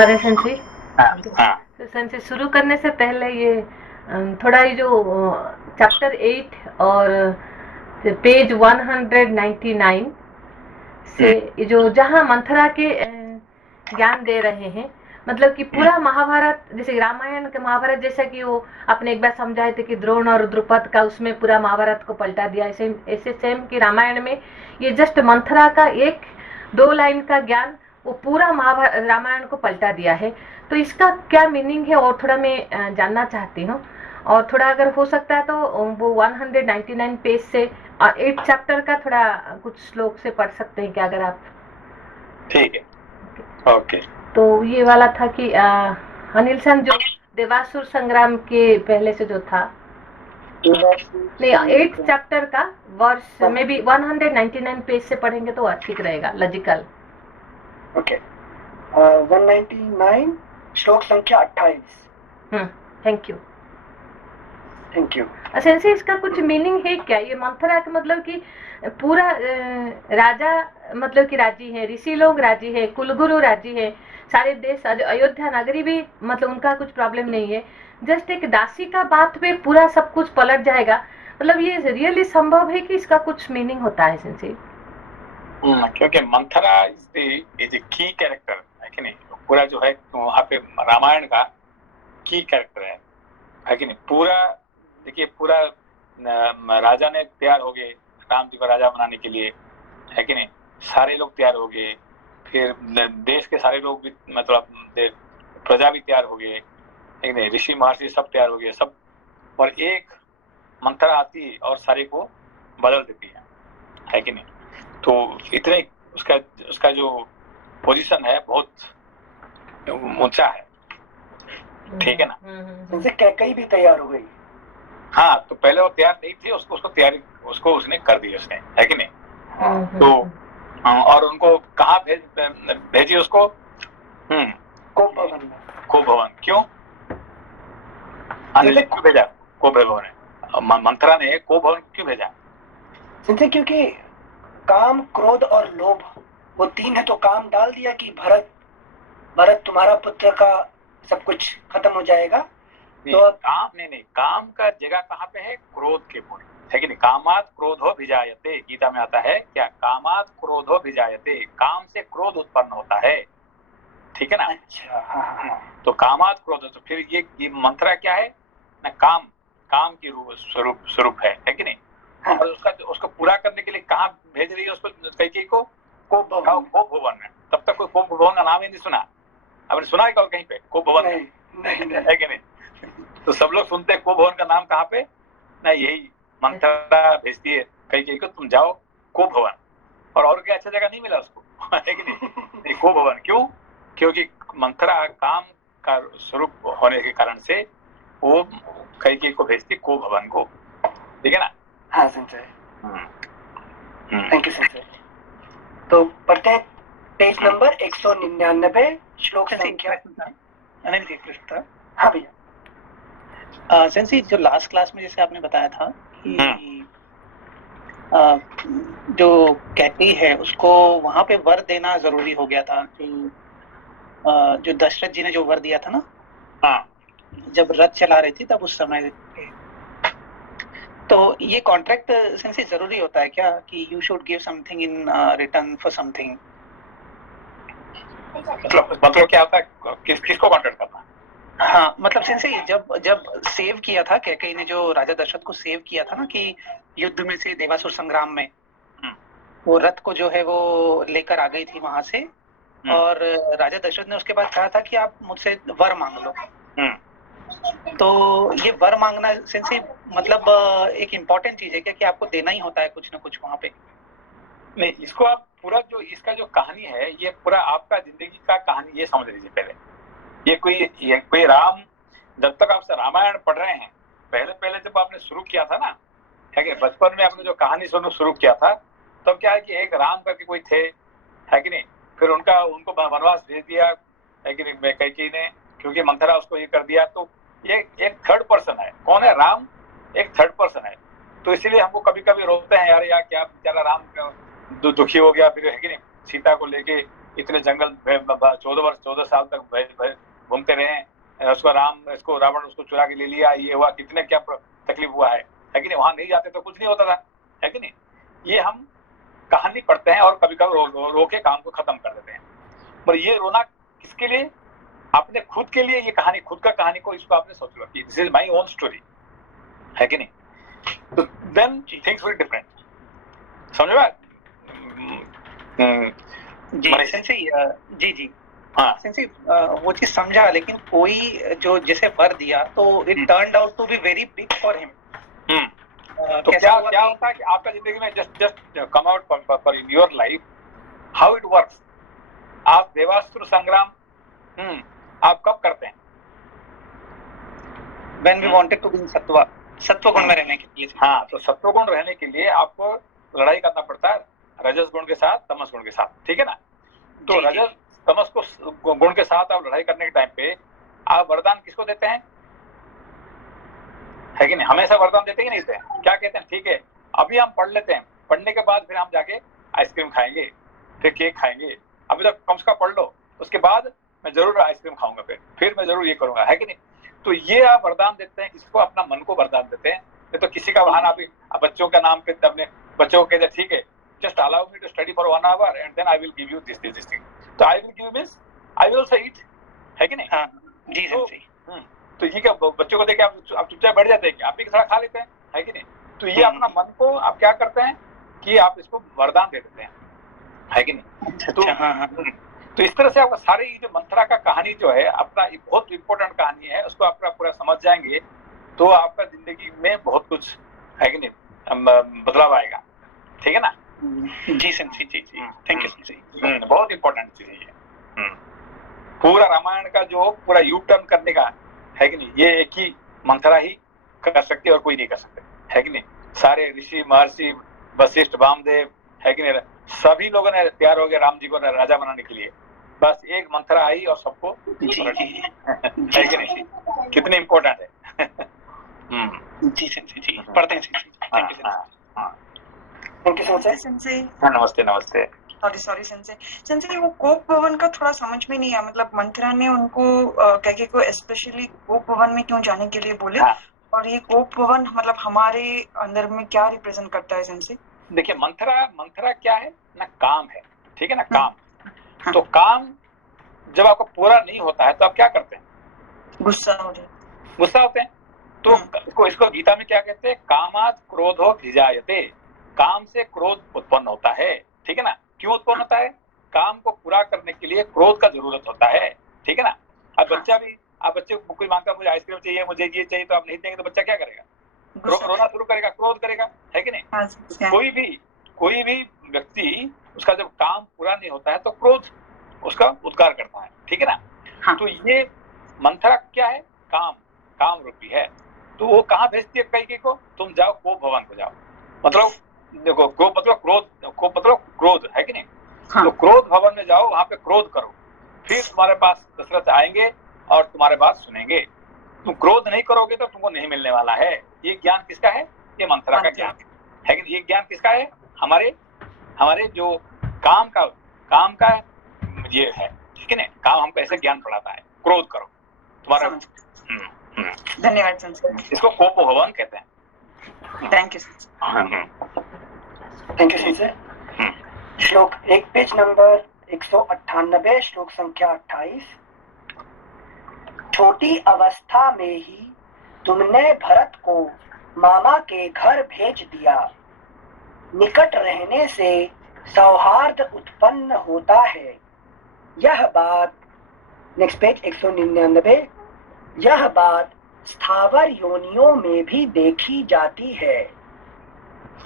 करें सेंसी? हाँ तो सेंसी शुरू करने से पहले ये थोड़ा ये जो चैप्टर 8 और पेज 199 से ये जो जहाँ मंथरा के ज्ञान दे रहे हैं, मतलब कि पूरा महाभारत, जैसे रामायण के महाभारत, जैसा कि वो आपने एक बार समझाए थे कि द्रोण और द्रुपद का उसमें पूरा महाभारत को पलटा दिया, ऐसे ऐसे सेम कि रामायण में ये जस्ट मंथरा का एक दो लाइन का ज्ञान वो पूरा महाभारत रामायण को पलटा दिया है। तो इसका क्या मीनिंग है और थोड़ा मैं जानना चाहती हूँ, और थोड़ा अगर हो सकता है तो वो 199 पेज से 8 चैप्टर का थोड़ा कुछ श्लोक से पढ़ सकते हैं क्या, अगर आप? ठीक है, ओके। तो ये वाला था कि अनिल सन जो देवासुर संग्राम के पहले से जो था, नहीं 8 चैप्टर का वर्ष में भी 199 पेज से पढ़ेंगे तो ठीक रहेगा, लॉजिकल। ओके, 199 श्लोक संख्या 28। Thank you. Thank you. Sensi इसका कुछ मीनिंग है क्या? ये मंथरा का मतलब कि पूरा राजा मतलब कि राजी है, ऋषि लोग राजी है, कुलगुरु राजी है, सारे देश, अयोध्या नगरी भी मतलब उनका कुछ प्रॉब्लम नहीं है, जस्ट एक दासी का बात पे पूरा सब कुछ पलट जाएगा, मतलब ये रियली संभव है कि इसका कुछ मीनिंग होता है सेंसी? क्योंकि मंथरा इज ए की कैरेक्टर है कि नहीं, पूरा जो है वहाँ पे रामायण का की कैरेक्टर है कि नहीं। पूरा देखिए, पूरा राजा ने तैयार हो गए राम जी को राजा बनाने के लिए, है कि नहीं, सारे लोग तैयार हो गए, फिर देश के सारे लोग भी, मतलब प्रजा भी तैयार हो गए, है कि नहीं, ऋषि महर्षि सब तैयार हो गए सब, और एक मंथरा आती और सारे को बदल देती है कि नहीं। तो इतने उसका जो पोजीशन है बहुत ऊंचा है, ठीक है ना। जैसे कैकई भी तैयार हो गई। हाँ, तो पहले वो तैयार नहीं थी, उसको तैयारी उसको उसने कर दी उसने, है कि नहीं। तो और उनको कहाँ भेजी उसको? कोपभवन में। कोपभवन क्यों? अनिल क्यों भेजा कोपभवन ने? मंथरा ने कोपभवन क्यों भेजा? क्योंकि काम, क्रोध और लोभ वो तीन है, तो काम डाल दिया कि भरत तुम्हारा पुत्र का सब कुछ खत्म हो जाएगा। तो काम नहीं, काम का जगह कहाँ पे है? क्रोध के पुर, है कि नहीं। कामात क्रोधो भिजायते, गीता में आता है क्या? कामात क्रोधो भिजायते, काम से क्रोध उत्पन्न होता है, ठीक है ना। अच्छा, तो कामात क्रोध, तो फिर ये मंथरा क्या है ना? काम की स्वरूप है कि नहीं। और उसको पूरा करने के लिए कहाँ भेज रही है उसको, कैकेयी को? कोपभवन में। तब तक कोई कोपभवन का नाम ही नहीं सुना, आपने सुना है कहीं पे कोपभवन? नहीं, है कि नहीं। तो सब लोग सुनते हैं कोपभवन का नाम कहाँ पे ना, यही मंथरा भेजती है कैकेयी को, तुम जाओ कोपभवन, और क्या अच्छा जगह नहीं मिला उसको, है कि नहीं। कोपभवन क्यों? क्योंकि मंथरा काम का स्वरूप होने के कारण से वो कैकेयी को भेजती कोपभवन को, ठीक है ना। हाँ संजय, थैंक यू संजय। तो पढ़ते हैं पेज नंबर 199 श्लोक संख्या। अनिल जी कृष्ण। हाँ भैया। सेंसी, जो लास्ट क्लास में जैसे आपने बताया था कि जो कैकेयी है उसको वहां पे वर देना जरूरी हो गया था, जो दशरथ जी ने जो वर दिया था ना, जब रथ चला रही थी तब उस समय। तो ये कॉन्ट्रैक्ट सेंसी जरूरी होता है क्या कि you should give something in return for something? मतलब क्या होता है, किसको कॉन्ट्रैक्ट करना? हाँ, मतलब सेंसी जब सेव किया था कैकेयी ने, जो राजा दशरथ को सेव किया था ना कि युद्ध में से, देवासुर संग्राम में, वो रथ को जो है वो लेकर आ गई थी वहां से, और राजा दशरथ ने उसके बाद कहा था कि आप मुझसे वर मांग लो। तो ये वर मांगना सेंसी मतलब एक इम्पोर्टेंट चीज है क्या कि आपको देना ही होता है कुछ ना कुछ वहां पे? नहीं, इसको आप पूरा जो इसका जो कहानी है, ये पूरा आपका जिंदगी का कहानी, ये समझ लीजिए पहले। ये कोई राम, जब तक आप रामायण पढ़ रहे हैं, पहले जब आपने शुरू किया था ना, है कि बचपन में आपने जो कहानी शुरू किया था, तब क्या है कि एक राम करके कोई थे, है कि नहीं। फिर उनको वनवास भेज दिया, है कि नहीं, कैकेयी ने, क्योंकि मंथरा उसको ये कर दिया। तो ये एक थर्ड पर्सन है। कौन है? राम एक थर्ड पर्सन है। तो इसीलिए हमको कभी कभी रोकते हैं, यार क्या बेचारा राम दुखी हो गया, फिर है कि नहीं, सीता को लेके इतने जंगल 14 साल तक घूमते रहे, उसको रावण उसको चुरा के ले लिया, ये हुआ, कितने क्या तकलीफ हुआ है कि नहीं? वहां नहीं जाते तो कुछ नहीं होता था, है कि नहीं? ये हम कहानी पढ़ते हैं और कभी कभी रो के काम को खत्म कर देते हैं, पर ये रोना किसके लिए? अपने खुद के लिए। ये कहानी खुद का कहानी को इसको आपने सोच लो कि this is my own story, है कि नहीं? तो देन थिंग्स विल डिफरेंट, समझ में? जी सेंसी, जी जी हाँ सेंसी, वो चीज समझा, लेकिन कोई जो जिसे वर दिया तो it turned out to be very big for him. तो क्या होता है कि आपका जिंदगी में just come out for in your life how it works. आप देवासुर संग्राम आप कब करते हैं? When we wanted to be in सत्व गुण में रहने के लिए। हाँ, तो सत्व गुण रहने के लिए आपको लड़ाई करना पड़ता है रजस गुण के साथ, तमस गुण के साथ, ठीक है ना? तो रजस तमस को गुण के साथ आप लड़ाई करने के टाइम पे आप वरदान किसको देते हैं? है कि नहीं? हमेशा वरदान देते कि नहीं देते? क्या कहते हैं? ठीक है, अभी हम पढ़ लेते हैं, पढ़ने के बाद फिर हम जाके आइसक्रीम खाएंगे, फिर केक खाएंगे, अभी तक कम से कम पढ़ लो, उसके बाद मैं जरूर आइसक्रीम खाऊंगा, फिर मैं जरूर ये करूंगा, है कि नहीं? तो ये आप वरदान देते हैं, किसको? अपना मन को वरदान देते हैं। नहीं तो किसी का बहाना भी बच्चों का नाम पे अपने बच्चों को कहते हैं ठीक है just allow me to study for 1 hour and then I will give you this thing. तो I will give means I will also eat, है कि नहीं? हाँ जी तो ये क्या बच्चों को देखे आप चुपचाप बैठ जाते हैं कि आप भी थोड़ा खा लेते हैं, है कि नहीं? तो ये अपना मन को आप क्या करते हैं कि आप इसको वरदान दे देते हैं, है कि नहीं? तो इस तरह से आपका सारी जो मंथरा का कहानी जो है अपना बहुत इंपॉर्टेंट कहानी है, उसको आप पूरा समझ जाएंगे तो आपका जिंदगी में बहुत कुछ, है कि नहीं, बदलाव आएगा, ठीक है ना? जी सेंसी जी थैंक यू सेंसी। बहुत इंपॉर्टेंट चीज है ये। पूरा रामायण का जो पूरा यू टर्न करने का, है कि नहीं, ये एक ही मंथरा ही कर सकती है और कोई नहीं कर सकते, है कि नहीं? सारे ऋषि महर्षि वशिष्ठ वामदेव, है कि नहीं, सभी लोगों ने तैयार हो गए राम जी को राजा बनाने के लिए, बस एक मंथरा आई और सबको है कि नहीं? कितने इम्पोर्टेंट है। जी सेंसी जी पढ़ते हैं सेंसी। Thank you sensi. नमस्ते नमस्ते। सॉरी सेंसी, वो कोप भवन का थोड़ा समझ में नहीं आया, मतलब मंथरा ने उनको कैके को स्पेशली कोप भवन में क्यों जाने के लिए बोले? और ये कोप भवन मतलब हमारे अंदर में क्या रिप्रेजेंट करता है सेंसी? देखिए मंथरा क्या है ना, काम है, ठीक है ना, काम। तो काम जब आपका पूरा नहीं होता है तो आप क्या करते हैं? गुस्सा होते हैं। तो इसको गीता में क्या कहते हैं? कामात् क्रोधो भिजायते, काम से क्रोध उत्पन्न होता है, ठीक है ना? क्यों उत्पन्न होता है? काम को पूरा करने के लिए क्रोध का जरूरत होता है, ठीक है ना? अब बच्चा भी, आप बच्चे को कोई मांगता मुझे आइसक्रीम चाहिए, मुझे ये चाहिए, तो आप नहीं देंगे तो बच्चा क्या करेगा? रोना शुरू करेगा, क्रोध करेगा, है कि नहीं? कोई भी व्यक्ति उसका जब काम पूरा नहीं होता है तो क्रोध उसका उद्गार करता है, ठीक है ना? तो ये मंथरा क्या है? काम रूपी है। तो वो कहाँ भेजती है कैकेयी को? तुम जाओ कोप भवन को जाओ, मतलब देखो कोप मतलब क्रोध, है कि नहीं? तो क्रोध भवन में जाओ, वहां पे क्रोध करो, फिर तुम्हारे पास दशरथ आएंगे और तुम्हारे बात सुनेंगे। तुम क्रोध नहीं करोगे तो तुमको नहीं मिलने वाला है। ये ज्ञान किसका है? ये मंथरा का ज्ञान है कि ये ज्ञान किसका है? हमारे जो काम का ये है, ठीक है ना? काम हमको ऐसे ज्ञान पढ़ाता है, क्रोध करो तुम्हारा। धन्यवाद संस्कृत, इसको कोप भवन कहते हैं। Thank you sir. श्लोक एक, पेज नंबर 198, श्लोक संख्या 28। छोटी अवस्था में ही तुमने भरत को मामा के घर भेज दिया, निकट रहने से सौहार्द उत्पन्न होता है। यह बात, नेक्स्ट पेज 199, यह बात स्थावर योनियों में भी देखी जाती है।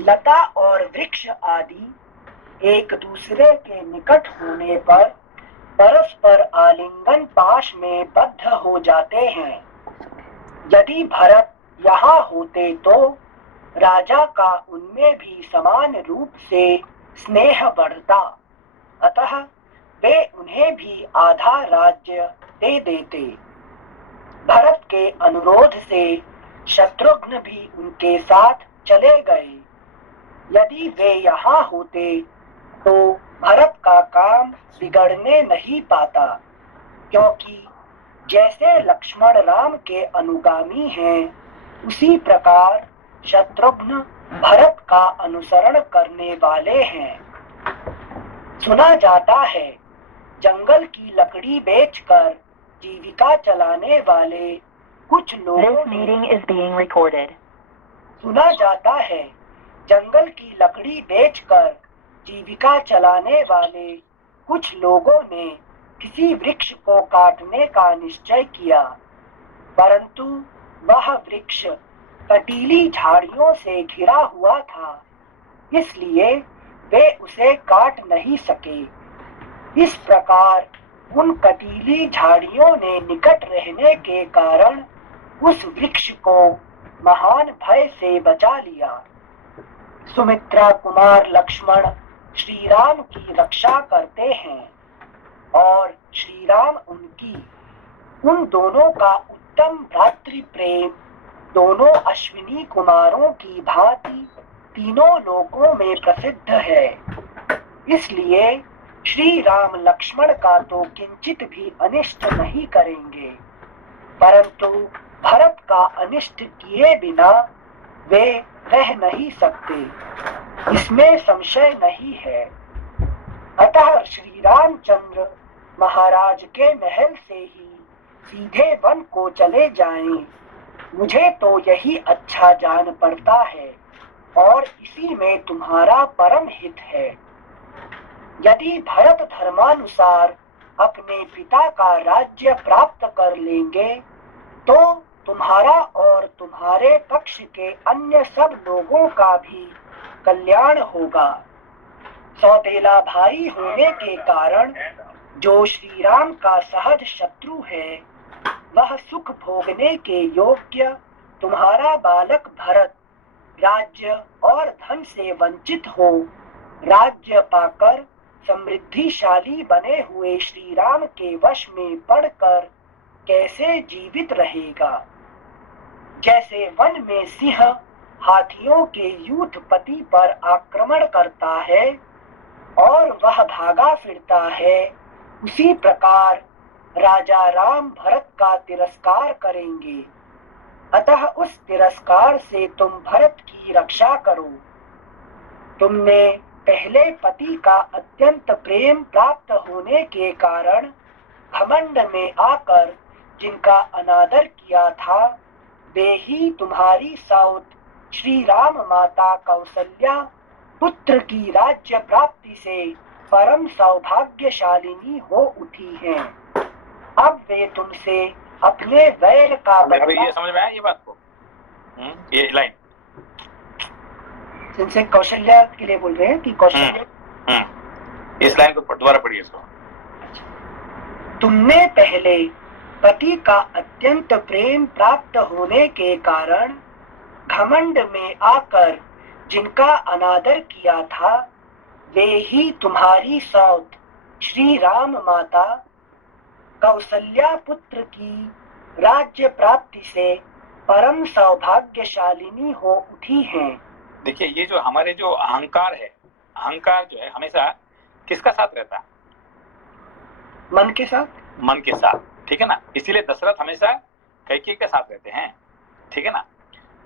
लता और वृक्ष आदि एक दूसरे के निकट होने पर परस्पर आलिंगन पाश में बद्ध हो जाते हैं। यदि भरत यहाँ होते तो राजा का उनमें भी समान रूप से स्नेह बढ़ता, अतः वे उन्हें भी आधा राज्य दे देते। भरत के अनुरोध से शत्रुघ्न भी उनके साथ चले गए। यदि वे यहाँ होते तो भरत का काम काम बिगड़ने नहीं पाता, क्योंकि जैसे लक्ष्मण राम के अनुगामी हैं, उसी प्रकार शत्रुघ्न भरत का अनुसरण करने वाले हैं। सुना जाता है जंगल की लकड़ी बेचकर जीविका चलाने वाले कुछ लोगों ने सुना जाता है जंगल की लकड़ी बेचकर जीविका चलाने वाले कुछ लोगों ने किसी वृक्ष को काटने का निश्चय किया, परंतु वह वृक्ष कटीली झाड़ियों से घिरा हुआ था, इसलिए वे उसे काट नहीं सके। इस प्रकार उन कटीली झाड़ियों ने निकट रहने के कारण उस वृक्ष को महान भय से बचा लिया। सुमित्रा कुमार लक्ष्मण श्री राम की रक्षा करते हैं और श्री राम उनकी। उन दोनों का उत्तम भ्रातृ प्रेम दोनों अश्विनी कुमारों की भांति तीनों लोकों में प्रसिद्ध है। इसलिए श्री राम लक्ष्मण का तो किंचित भी अनिष्ट नहीं करेंगे, परंतु भरत का अनिष्ट किए बिना वे रह नहीं सकते, इसमें संशय नहीं है। अतः श्री रामचंद्र महाराज के महल से ही सीधे वन को चले जाएं, मुझे तो यही अच्छा जान पड़ता है और इसी में तुम्हारा परम हित है। यदि भरत धर्मानुसार अपने पिता का राज्य प्राप्त कर लेंगे तो तुम्हारा और तुम्हारे पक्ष के अन्य सब लोगों का भी कल्याण होगा। सौतेला भाई होने के कारण जो श्री राम का सहज शत्रु है, वह सुख भोगने के योग्य तुम्हारा बालक भरत राज्य और धन से वंचित हो राज्य पाकर समृद्धिशाली बने हुए श्री राम के वश में पड़कर कैसे जीवित रहेगा। जैसे वन में सिंह हाथियों के यूथपति पर आक्रमण करता है और वह भागा फिरता है, उसी प्रकार राजा राम भरत का तिरस्कार करेंगे। अतः उस तिरस्कार से तुम भरत की रक्षा करो। तुमने पहले पति का अत्यंत प्रेम प्राप्त होने के कारण घमंड में आकर जिनका अनादर किया था, वे ही तुम्हारी साउत श्री राम माता कौसल्या पुत्र की राज्य प्राप्ति से परम सौभाग्यशालिनी हो उठी हैं। अब वे तुमसे अपने वैर का अभी ये समझ में आया ये बात को? ये लाइन जिनसे कौशल्या के लिए बोल रहे हैं कि कौशल्या इस लाइन को दोबारा पढ़िए इसको। तुमने पहले पति का अत्यंत प्रेम प्राप्त होने के कारण घमंड में आकर जिनका अनादर किया था, वे ही तुम्हारी सौत श्री राम माता कौसल्या पुत्र की राज्य प्राप्ति से परम सौभाग्यशालिनी हो उठी हैं। देखिए, ये जो हमारे जो अहंकार है, अहंकार जो है हमेशा किसका साथ रहता है? मन के साथ। मन के साथ, ठीक है ना। इसीलिए दशरथ हमेशा कैकेयी के साथ रहते हैं, ठीक है ना।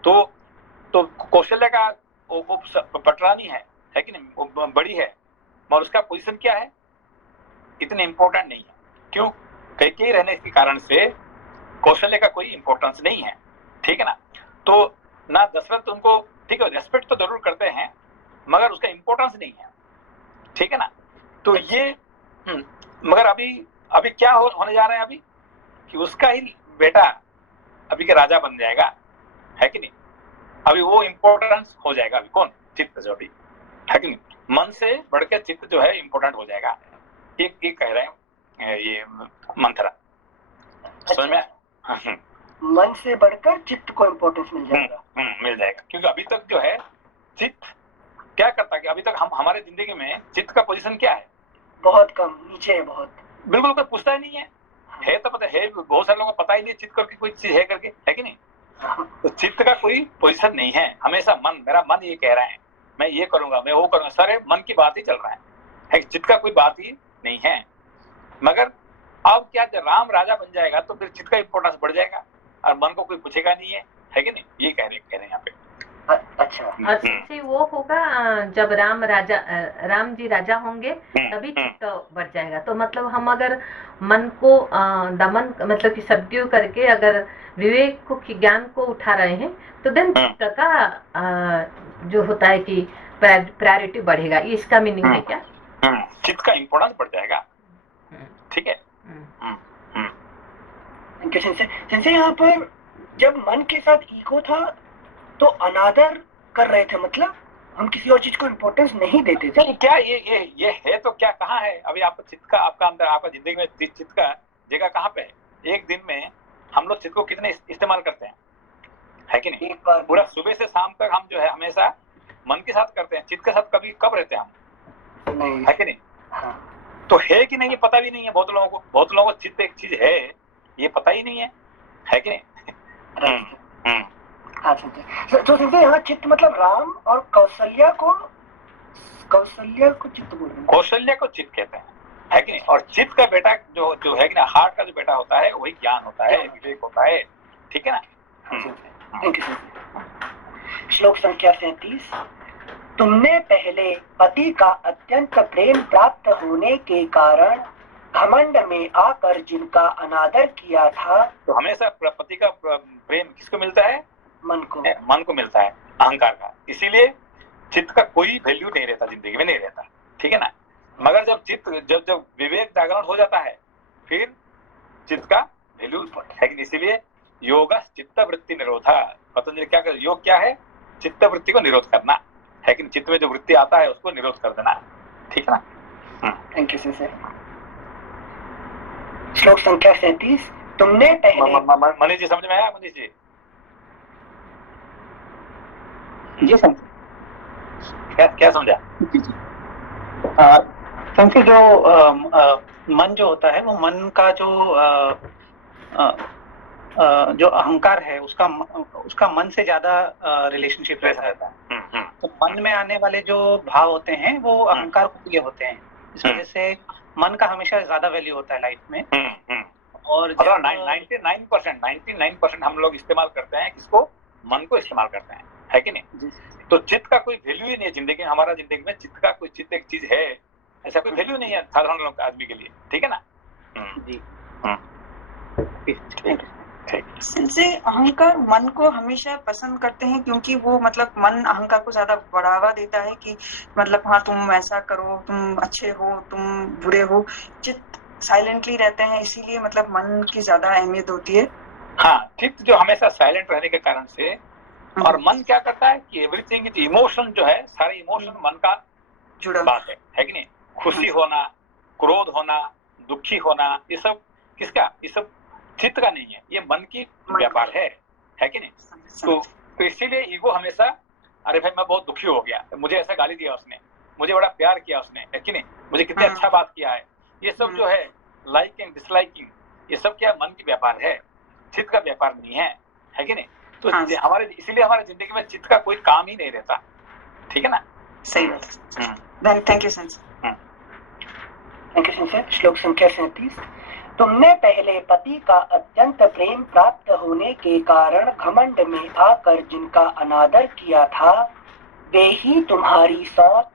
तो कौशल्या का वो पटरानी है कि नहीं, वो बड़ी है, और उसका पोजीशन क्या है? इतने इम्पोर्टेंट नहीं है। क्यों? कैकेयी रहने के कारण से कौशल्या का कोई इम्पोर्टेंस नहीं है, ठीक है ना। तो ना दशरथ उनको, ठीक है, रेस्पेक्ट तो जरूर करते हैं, मगर उसका इम्पोर्टेंस नहीं है, ठीक है ना। तो ये मगर अभी क्या होने जा रहा है अभी कि उसका ही बेटा अभी के राजा बन जाएगा, है कि नहीं। अभी वो इम्पोर्टेंस हो जाएगा। अभी कौन? चित्त जो अभी, है कि नहीं। मन से बढ़कर चित्त जो है इम्पोर्टेंट हो जाएगा। एक कह रहे हैं ये मंथरा, समझ में? मन से बढ़कर चित्त को इम्पोर्टेंस मिल जाएगा। मिल जाएगा, क्योंकि अभी तक जो है चित्त क्या करता है कि अभी तक हमारे जिंदगी में चित्त का पोजीशन क्या है? बहुत कम, नीचे है बहुत। बिल्कुल कोई पूछता ही नहीं है तो पता है, बहुत सारे लोगों को पता ही नहीं चित्त करके कोई चीज है करके, है कि नहीं। तो चित्त का कोई पोजीशन नहीं है। हमेशा मेरा मन ये कह रहा है मैं ये करूंगा, मैं वो करूंगा, सारे मन की बात ही चल रहा है। चित्त का कोई बात ही नहीं है। मगर अब क्या, जब राम राजा बन जाएगा तो फिर चित्त का इंपॉर्टेंस बढ़ जाएगा और मन को कोई पूछेगा नहीं है कि नहीं, ये कह रहे हैं यहाँ पे। अच्छा जी, वो होगा जब राम जी राजा होंगे तभी चित्त बढ़ जाएगा। तो मतलब हम अगर मन को दमन मतलब कि सबड्यू करके अगर विवेक को की ज्ञान को उठा रहे हैं तो देन चित्त का जो होता है कि प्रायोरिटी बढ़ेगा, ये इसका मीनिंग है क्या? चित्त का इंपॉर्टेंस बढ़ जाएगा, ठीक है। जैसे यहाँ पर जब मन के साथ ईगो था तो अनादर कर रहे थे, मतलब हम किसी और चीज को इम्पोर्टेंस नहीं देते थे। क्या ये है तो क्या कहाँ है अभी? आपको चित्त का, आपका अंदर, आपका जिंदगी में चित्त का जगह कहाँ पे है? एक दिन में हम लोग चित्त को कितने इस्तेमाल करते हैं, है कि नहीं? पूरा सुबह से शाम तक हम जो है हमेशा मन के साथ करते हैं, चित्त के साथ कब रहते हैं हम, नहीं है कि नहीं? हाँ। तो है कि नहीं ये पता भी नहीं है बहुत लोगों को चित्त एक चीज है ये पता ही नहीं है कि नहीं? हाँ तो जैसे यहाँ चित्त मतलब राम और कौशल्या को चित्त बोल रहे हैं। कौशल्या को चित्त कहते हैं, है कि नहीं? और चित्त का बेटा जो है कि ना, हार्ट का जो बेटा होता है वही ज्ञान होता है, विवेक होता है, ठीक है ना? Thank you. श्लोक संख्या 37। तुमने पहले पति का अत्यंत प्रेम प्राप्त होने के कारण घमंड में आकर जिनका अनादर किया था। तो हमेशा पति का प्रेम किसको मिलता है? मन को मिलता है, अहंकार का। इसीलिए चित्त का कोई वैल्यू नहीं रहता, जिंदगी में नहीं रहता, ठीक है ना? मगर जब विवेक जागरण हो जाता है फिर चित्त का वैल्यू है। इसीलिए योग चित्त वृत्ति निरोधा, पतंजलि क्या कर, योग क्या है? चित्त वृत्ति को निरोध करना है कि चित्त में जो वृत्ति आता है उसको निरोध कर देना, ठीक है ना? Thank you sir. श्लोक संख्या 37। तुमने पहले मनीष जी समझ में आया? मनीष जी जी सर, क्या समझा? क्योंकि जो मन जो होता है वो मन का जो अहंकार है उसका मन से ज्यादा रिलेशनशिप रहता है। तो मन में आने वाले जो भाव होते हैं वो अहंकार को लिए होते हैं, इस वजह से मन का हमेशा ज्यादा वैल्यू होता है लाइफ में। और 99% हम लोग इस्तेमाल करते हैं किसको? मन को इस्तेमाल करते हैं, है कि नहीं? तो चित्त का कोई वैल्यू ही नहीं है जिंदगी में। हमारा जिंदगी में चित्त का कोई, चित्त एक चीज है, ऐसा कोई वैल्यू नहीं है साधारण लोग आदमी के लिए, ठीक है ना? जी से अहंकार मन को हमेशा पसंद करते हैं क्योंकि वो मतलब मन अहंकार को ज्यादा बढ़ावा देता है कि मतलब हाँ तुम ऐसा करो, तुम अच्छे हो, तुम बुरे हो। चित्त साइलेंटली रहते हैं, इसीलिए मतलब मन की ज्यादा अहमियत होती है। हाँ, चित्त जो हमेशा साइलेंट रहने के कारण से, और मन क्या करता है कि एवरीथिंग इज इमोशन, जो है सारे इमोशन मन का जुड़ा बात है कि नहीं? खुशी होना, क्रोध होना, दुखी होना, ये सब किसका? ये सब चित्त का नहीं है, ये मन की व्यापार है कि नहीं? तो इसीलिए ईगो हमेशा, अरे भाई मैं बहुत दुखी हो गया, मुझे ऐसा गाली दिया उसने, मुझे बड़ा प्यार किया उसने, है कि नहीं? मुझे कितने अच्छा बात किया है, ये सब जो है लाइकिंग डिसलाइकिंग, ये सब क्या? मन की व्यापार है, चित्त का व्यापार नहीं है कि नहीं? तो इसीलिए हमारे जिंदगी में चित्त का कोई काम ही नहीं रहता, ठीक है ना? सही बात। Thank you sir. श्लोक संख्या 37। तुमने पहले पति का अत्यंत प्रेम प्राप्त होने के कारण घमंड में आकर जिनका अनादर किया था, वे ही तुम्हारी सौत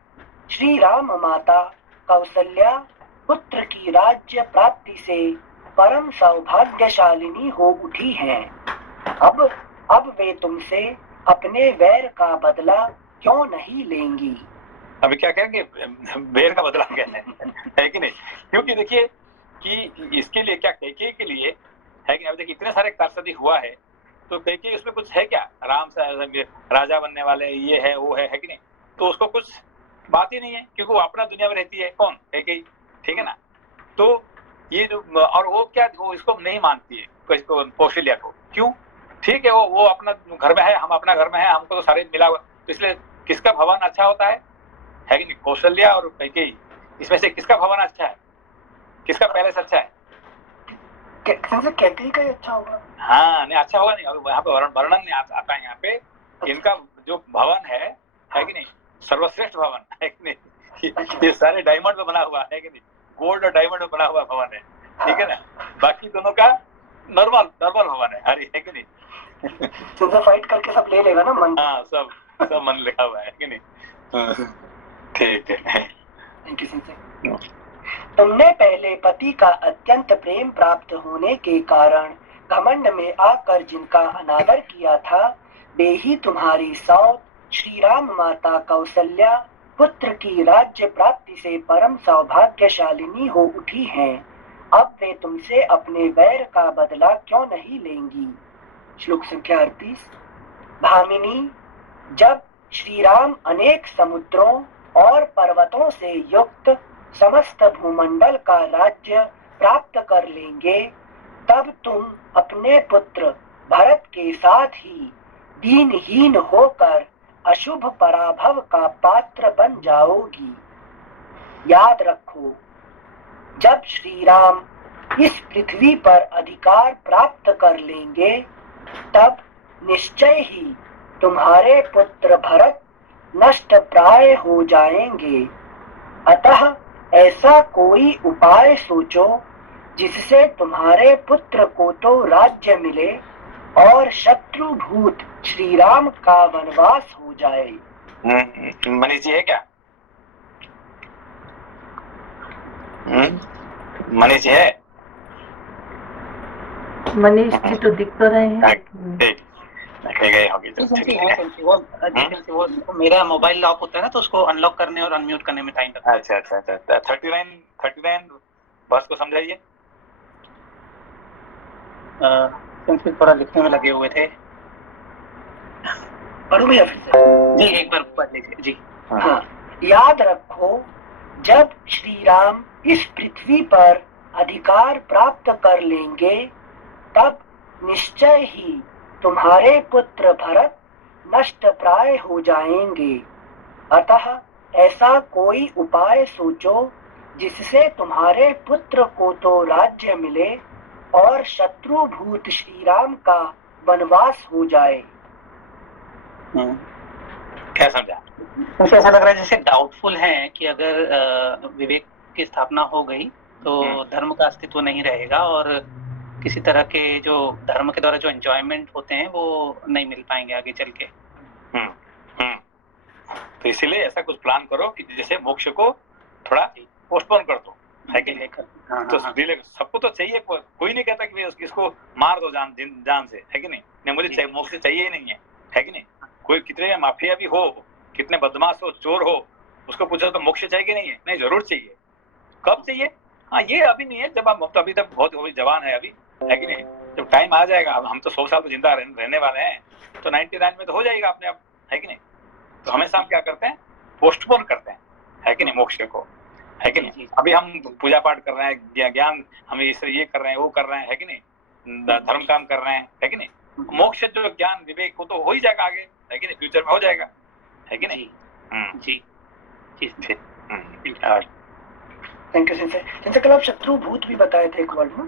श्री राम माता कौशल्या पुत्र की राज्य प्राप्ति से परम सौभाग्यशालिनी हो उठी हैं। अब वे तुमसे अपने वैर का बदला क्यों नहीं लेंगी? अभी क्या कहेंगे? वैर का बदला कहते हैं, है कि नहीं? क्योंकि देखिए कि इसके लिए क्या, कैकेयी के लिए है कि अब देखिए इतने सारे कारसदी हुआ है, तो कैकेयी उसमें कुछ है क्या? राम से राजा बनने वाले ये है वो है कि नहीं? तो उसको कुछ बात ही नहीं है, क्योंकि वो अपना दुनिया में रहती है। कौन? कैकेयी, ठीक है ना? तो ये जो, और वो क्या, वो इसको नहीं मानती है कौशल्या को। क्यों? ठीक है, वो अपना घर में है, हम अपना घर में है, हमको तो सारे मिला हुआ, तो इसलिए किसका भवन अच्छा होता है कि नहीं? कौशल्या और कैकेयी, इसमें से किसका भवन अच्छा है? किसका पैलेस अच्छा है? कैकेयी का अच्छा होगा। हाँ, नहीं अच्छा होगा नहीं। और यहाँ पे वर्णन नहीं आता है यहाँ पे, इनका जो भवन है कि नहीं, सर्वश्रेष्ठ भवन है कि नहीं? ये सारे डायमंड में बना हुआ है कि नहीं? गोल्ड और डायमंड में बना हुआ भवन है, ठीक है ना, बाकी दोनों का नॉर्मल भवन है, हरी है कि नहीं। तो फाइट करके सब ले लेगा ना मन। हाँ, सब मन लिखा हुआ है कि नहीं। ठीक है। Thank you Sanjay. तुमने पहले पति का अत्यंत प्रेम प्राप्त होने के कारण घमंड में आकर जिनका अनादर किया था, वे ही तुम्हारी सौत श्री राम माता कौशल्या पुत्र की राज्य प्राप्ति से परम सौभाग्यशालिनी हो उठी हैं। अब वे तुमसे अपने वैर का बदला क्यों नहीं लेंगी। श्लोक संख्या 38। भामिनी, जब श्री राम अनेक समुद्रों और पर्वतों से युक्त समस्त भूमंडल का राज्य प्राप्त कर लेंगे, तब तुम अपने पुत्र भरत के साथ ही दीनहीन होकर अशुभ पराभव का पात्र बन जाओगी। याद रखो, जब श्री राम इस पृथ्वी पर अधिकार प्राप्त कर लेंगे, तब निश्चय ही तुम्हारे पुत्र भरत नष्ट प्राय हो जाएंगे। अतः ऐसा कोई उपाय सोचो जिससे तुम्हारे पुत्र को तो राज्य मिले और शत्रुभूत श्री राम का वनवास हो जाए। मनीष जी है क्या? मनीष जी है? मनीष जी तो दिख तो रहे हैं। गए होंगे वो मेरा मोबाइल लॉक होता है ना, तो उसको अनलॉक करने और अनम्यूट करने में टाइम लगता है। अच्छा। 39 वर्ष को समझाइए। थोड़ा लिखने में लगे हुए थे। पढ़ो भैया फिर से। जी, एक बार पढ़ लीजिए जी। हाँ, याद रखो, जब श्री राम इस पृथ्वी पर अधिकार प्राप्त कर लेंगे, तब निश्चय ही तुम्हारे पुत्र भरत नष्ट प्राय हो जाएंगे। अतः ऐसा कोई उपाय सोचो जिससे तुम्हारे पुत्र को तो राज्य मिले और शत्रुभूत श्री राम का वनवास हो जाए। क्या समझा? मुझे ऐसा लग रहा है जैसे डाउटफुल है कि अगर विवेक की स्थापना हो गई तो धर्म का अस्तित्व नहीं रहेगा और किसी तरह के जो धर्म के द्वारा जो एंजॉयमेंट होते हैं वो नहीं मिल पाएंगे आगे चल के। तो इसीलिए ऐसा कुछ प्लान करो कि जैसे मोक्ष को थोड़ा पोस्टपोन कर दो, है कि नहीं? तो सबको तो चाहिए, कोई नहीं कहता कि इसको मार दो जान से, है कि नहीं? मुझे मोक्ष चाहिए ही नहीं है कि नहीं? कोई कितने माफिया भी हो, कितने बदमाश हो, चोर हो, उसको पूछो तो मोक्ष चाहिए कि नहीं है? नहीं, जरूर चाहिए। कब चाहिए? हाँ, ये अभी नहीं है, जब आप तो अभी तक बहुत जवान है अभी, है कि नहीं? जब टाइम आ जाएगा, हम तो 100 साल तो जिंदा रहने वाले हैं, तो 99 में तो हो जाएगा अपने आप, है कि नहीं? तो हमेशा हम क्या करते हैं? पोस्टपोन करते हैं, है कि नहीं, मोक्ष को, है कि नहीं? अभी हम पूजा पाठ कर रहे हैं, ज्ञान हम ये कर रहे हैं, वो कर रहे हैं, है कि नहीं? धर्म काम कर रहे हैं, है कि नहीं? मोक्ष जो ज्ञान विवेक हो तो हो ही जाएगा आगे, है कि नहीं? फ्यूचर में हो जाएगा, है कि नहीं? जी। Thank you sensei. जैसे कल आप शत्रुभूत भी बताए थे एक वर्ड में।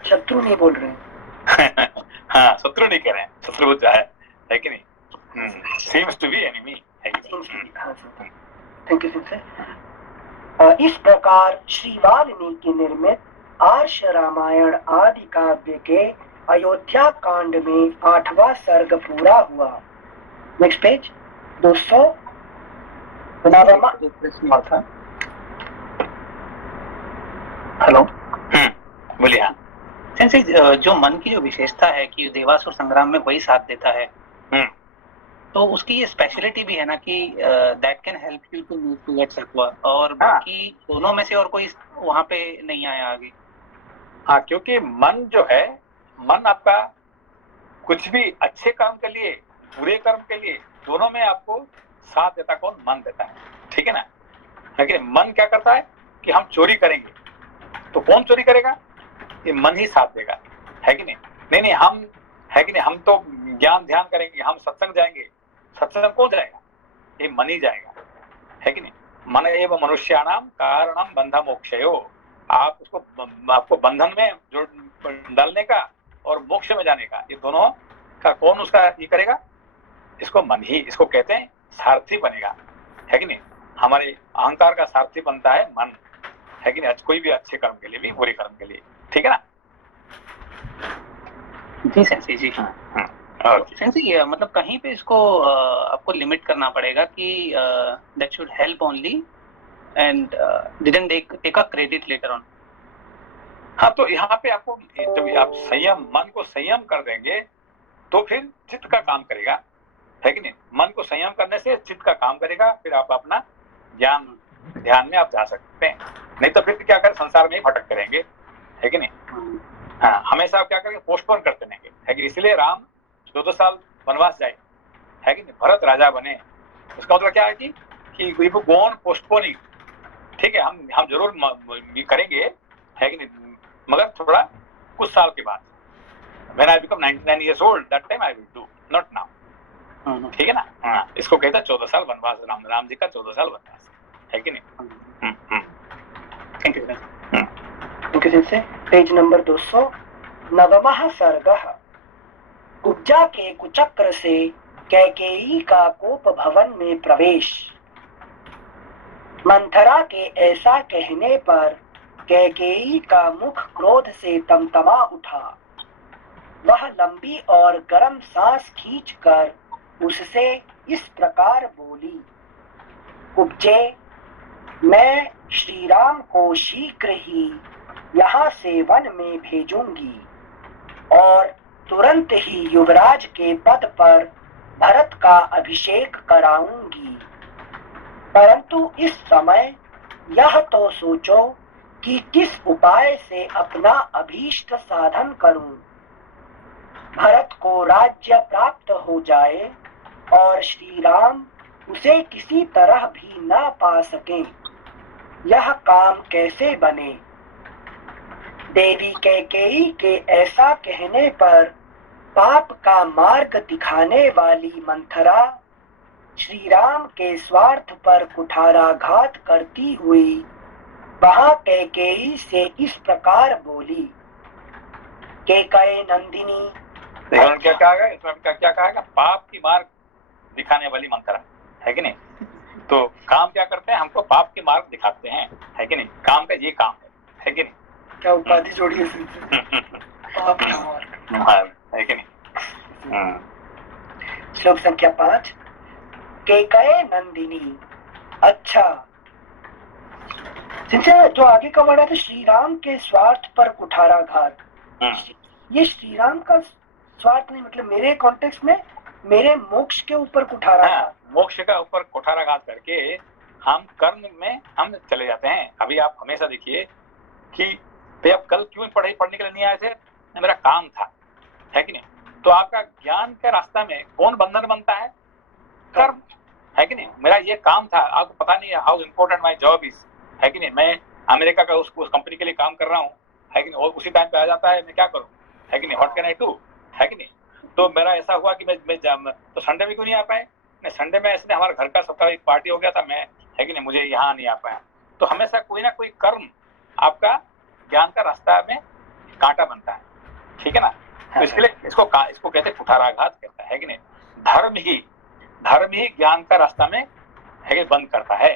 शत्रु नहीं बोल रहे हैं। हाँ, शत्रु नहीं कह रहे हैं, शत्रुभूत है कि नहीं? Seems to be enemy, है कि नहीं? Thank you sensei. इस प्रकार श्री वाल्मीकि निर्मित आर्ष रामायण आदि काव्य के अयोध्या कांड में 8वां सर्ग पूरा हुआ। Next page 200। हेलो, बोलिए। हाँ, सेंसे जो मन की जो विशेषता है कि देवासुर संग्राम में वही साथ देता है, तो उसकी ये स्पेशलिटी भी है ना कि that can help you to move towards aqua, और बाकी दोनों में से और कोई वहां पे नहीं आया आगे। हाँ, क्योंकि मन जो है, मन आपका कुछ भी अच्छे काम के लिए, बुरे कर्म के लिए, दोनों में आपको साथ देता कौन? मन देता है, ठीक है ना? लेकिन मन क्या करता है कि हम चोरी करेंगे, तो कौन चोरी करेगा? ये मन ही साथ देगा, है कि नहीं? नहीं, हम, है कि नहीं, हम तो ज्ञान ध्यान करेंगे, हम सत्संग जाएंगे, सत्संग कौन जाएगा? ये मन ही जाएगा, है कि नहीं? मन एवं मनुष्याणाम कारणम बंधा मोक्षयो। आपको बंधन में जोड़ डालने का और मोक्ष में जाने का, ये दोनों का कौन उसका ये करेगा? इसको मन ही, इसको कहते हैं सारथी बनेगा, है कि नहीं? हमारे अहंकार का सारथी बनता है मन, है कि नहीं, कोई भी अच्छे कर्म के लिए भी बुरे कर्म के लिए, ठीक है ना। जी सेंसी जी। सेंसी मतलब कहीं पे इसको आपको लिमिट करना पड़ेगा कि that should help only and didn't take a credit later on. हाँ, तो यहाँ पे आपको जब आप संयम, मन को संयम कर देंगे तो फिर चित्त का काम करेगा, है कि नहीं। मन को संयम करने से चित्त का काम करेगा, फिर आप अपना ज्ञान ध्यान में आप जा सकते हैं। नहीं तो फिर क्या करें, संसार में ही भटक करेंगे, है कि नहीं। हाँ, हमेशा आप क्या करेंगे, पोस्टपोन करते रहेंगे, है कि इसलिए राम 14 साल वनवास जाए, है कि नहीं, भरत राजा बने। उसका मतलब क्या है कि we will go on postponing, ठीक है, हम जरूर करेंगे, है कि नहीं, मगर थोड़ा कुछ साल के बाद, when I become 99 years old, that time I will do, not now, ठीक है ना। हाँ, इसको कहता है 14 साल वनवास, राम जी का 14 साल वनवास, है कि नहीं। Thank you. से पेज नंबर 209 सर्गः। कुब्जा के कुचक्र से कैकेयी का कोप भवन में प्रवेश। मंथरा के ऐसा कहने पर कैकेयी का मुख क्रोध से तमतमा उठा। वह लंबी और गर्म सांस खींचकर उससे इस प्रकार बोली, कुब्जे, मैं श्री राम को शीघ्र ही यहाँ से वन में भेजूंगी और तुरंत ही युवराज के पद पर भरत का अभिषेक कराऊंगी। परंतु इस समय यह तो सोचो कि किस उपाय से अपना अभीष्ट साधन करूं। भरत को राज्य प्राप्त हो जाए और श्री राम उसे किसी तरह भी न पा सके, यह काम कैसे बने। देवी कैकेयी के ऐसा कहने पर पाप का मार्ग दिखाने वाली मंथरा श्री राम के स्वार्थ पर कुठाराघात करती हुई वहां कैकेयी से इस प्रकार बोली, कैकेयी नंदिनी। क्या कहा, इसमें क्या कहा, पाप की मार्ग दिखाने वाली मंथरा, है कि नहीं। तो काम क्या करते हैं, हमको पाप के मार्ग दिखाते हैं, है कि नहीं। काम का ये काम है कि नहीं। क्या उपाधि जोड़ी है, है कि नहीं। श्लोक संख्या 5। कैकेयी नंदिनी। अच्छा, जो आगे का वर्ड है, श्री राम के स्वार्थ पर कुठाराघात। ये श्री राम का स्वार्थ नहीं, मतलब मेरे कॉन्टेक्स्ट में मेरे मोक्ष के ऊपर कुठाराघात, मोक्ष का ऊपर कुठाराघात करके हम कर्म में हम चले जाते हैं। अभी आप हमेशा देखिए कि आप कल क्यों पढ़ने के लिए नहीं आए थे, मेरा काम था, है कि नहीं। तो आपका ज्ञान के रास्ता में कौन बंधन बनता है, कर्म, है कि नहीं। मेरा ये काम था, आपको पता नहीं है how important my job is, है कि नहीं। मैं अमेरिका का उस कंपनी के लिए काम कर रहा हूँ, है कि नहीं, और उसी टाइम पे आ जाता है, मैं क्या करूँ, है कि नहीं, व्हाट कैन आई डू, है कि नहीं। तो मेरा ऐसा हुआ कि मैं तो संडे में क्यों नहीं आ पाए, नहीं संडे में ऐसे हमारे घर का सबका एक पार्टी हो गया था, मैं, है कि नहीं, मुझे यहाँ नहीं आ पाया। तो हमेशा कोई ना कोई कर्म आपका ज्ञान का रास्ता में कांटा बनता है, ठीक है ना। तो इसके लिए इसको कहते हैं कुठाराघात कहता है कि नहीं। धर्म ही ज्ञान का रास्ता में है कि बंद करता है,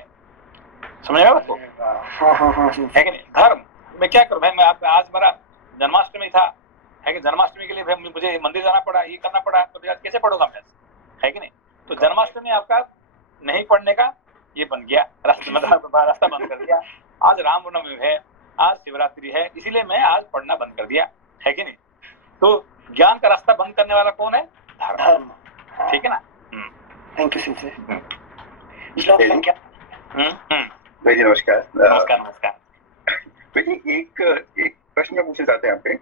समझ में आपको, है कि नहीं। धर्म मैं क्या करूं, मैं आज मेरा जन्माष्टमी था, है कि जन्माष्टमी के लिए मुझे मंदिर जाना पड़ा, ये करना पड़ा, तो कैसे पढ़ूंगा मैं, है कि नहीं। तो जन्माष्टमी आपका नहीं पढ़ने का ये बन गया रास्ता बंद कर दिया। आज रामनवमी है, आज शिवरात्रि है, इसीलिए मैं आज पढ़ना बंद कर दिया, है कि नहीं। तो ज्ञान का रास्ता बंद करने वाला कौन है, धर्म, ठीक है ना। Thank you sir. श्लोक संख्या। जी नमस्कार। नमस्कार। देखिए एक प्रश्न मैं पूछना चाहते हैं आप पे।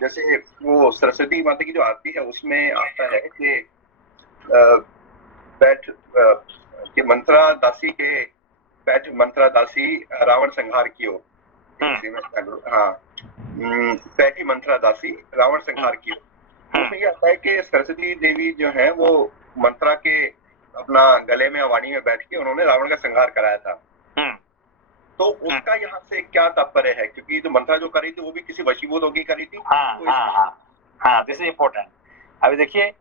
जैसे वो सरस्वती माता की जो आरती है उसमें आता है कि कि मंत्रा दासी रावण संहार कियो। हाँ, पैठी मंत्रा दासी रावण संहार कियो। उसमें ये आता है कि सरस्वती देवी जो है वो मंत्रा के अपना गले में वाणी में बैठ के उन्होंने रावण का संहार कराया था। तो उसका यहाँ से क्या तात्पर्य है, क्योंकि जो मंत्रा जो करी थी वो भी किसी वशीभूत होगी करी थी। हाँ, दिस इज इम्पोर्टेंट। अभी देखिए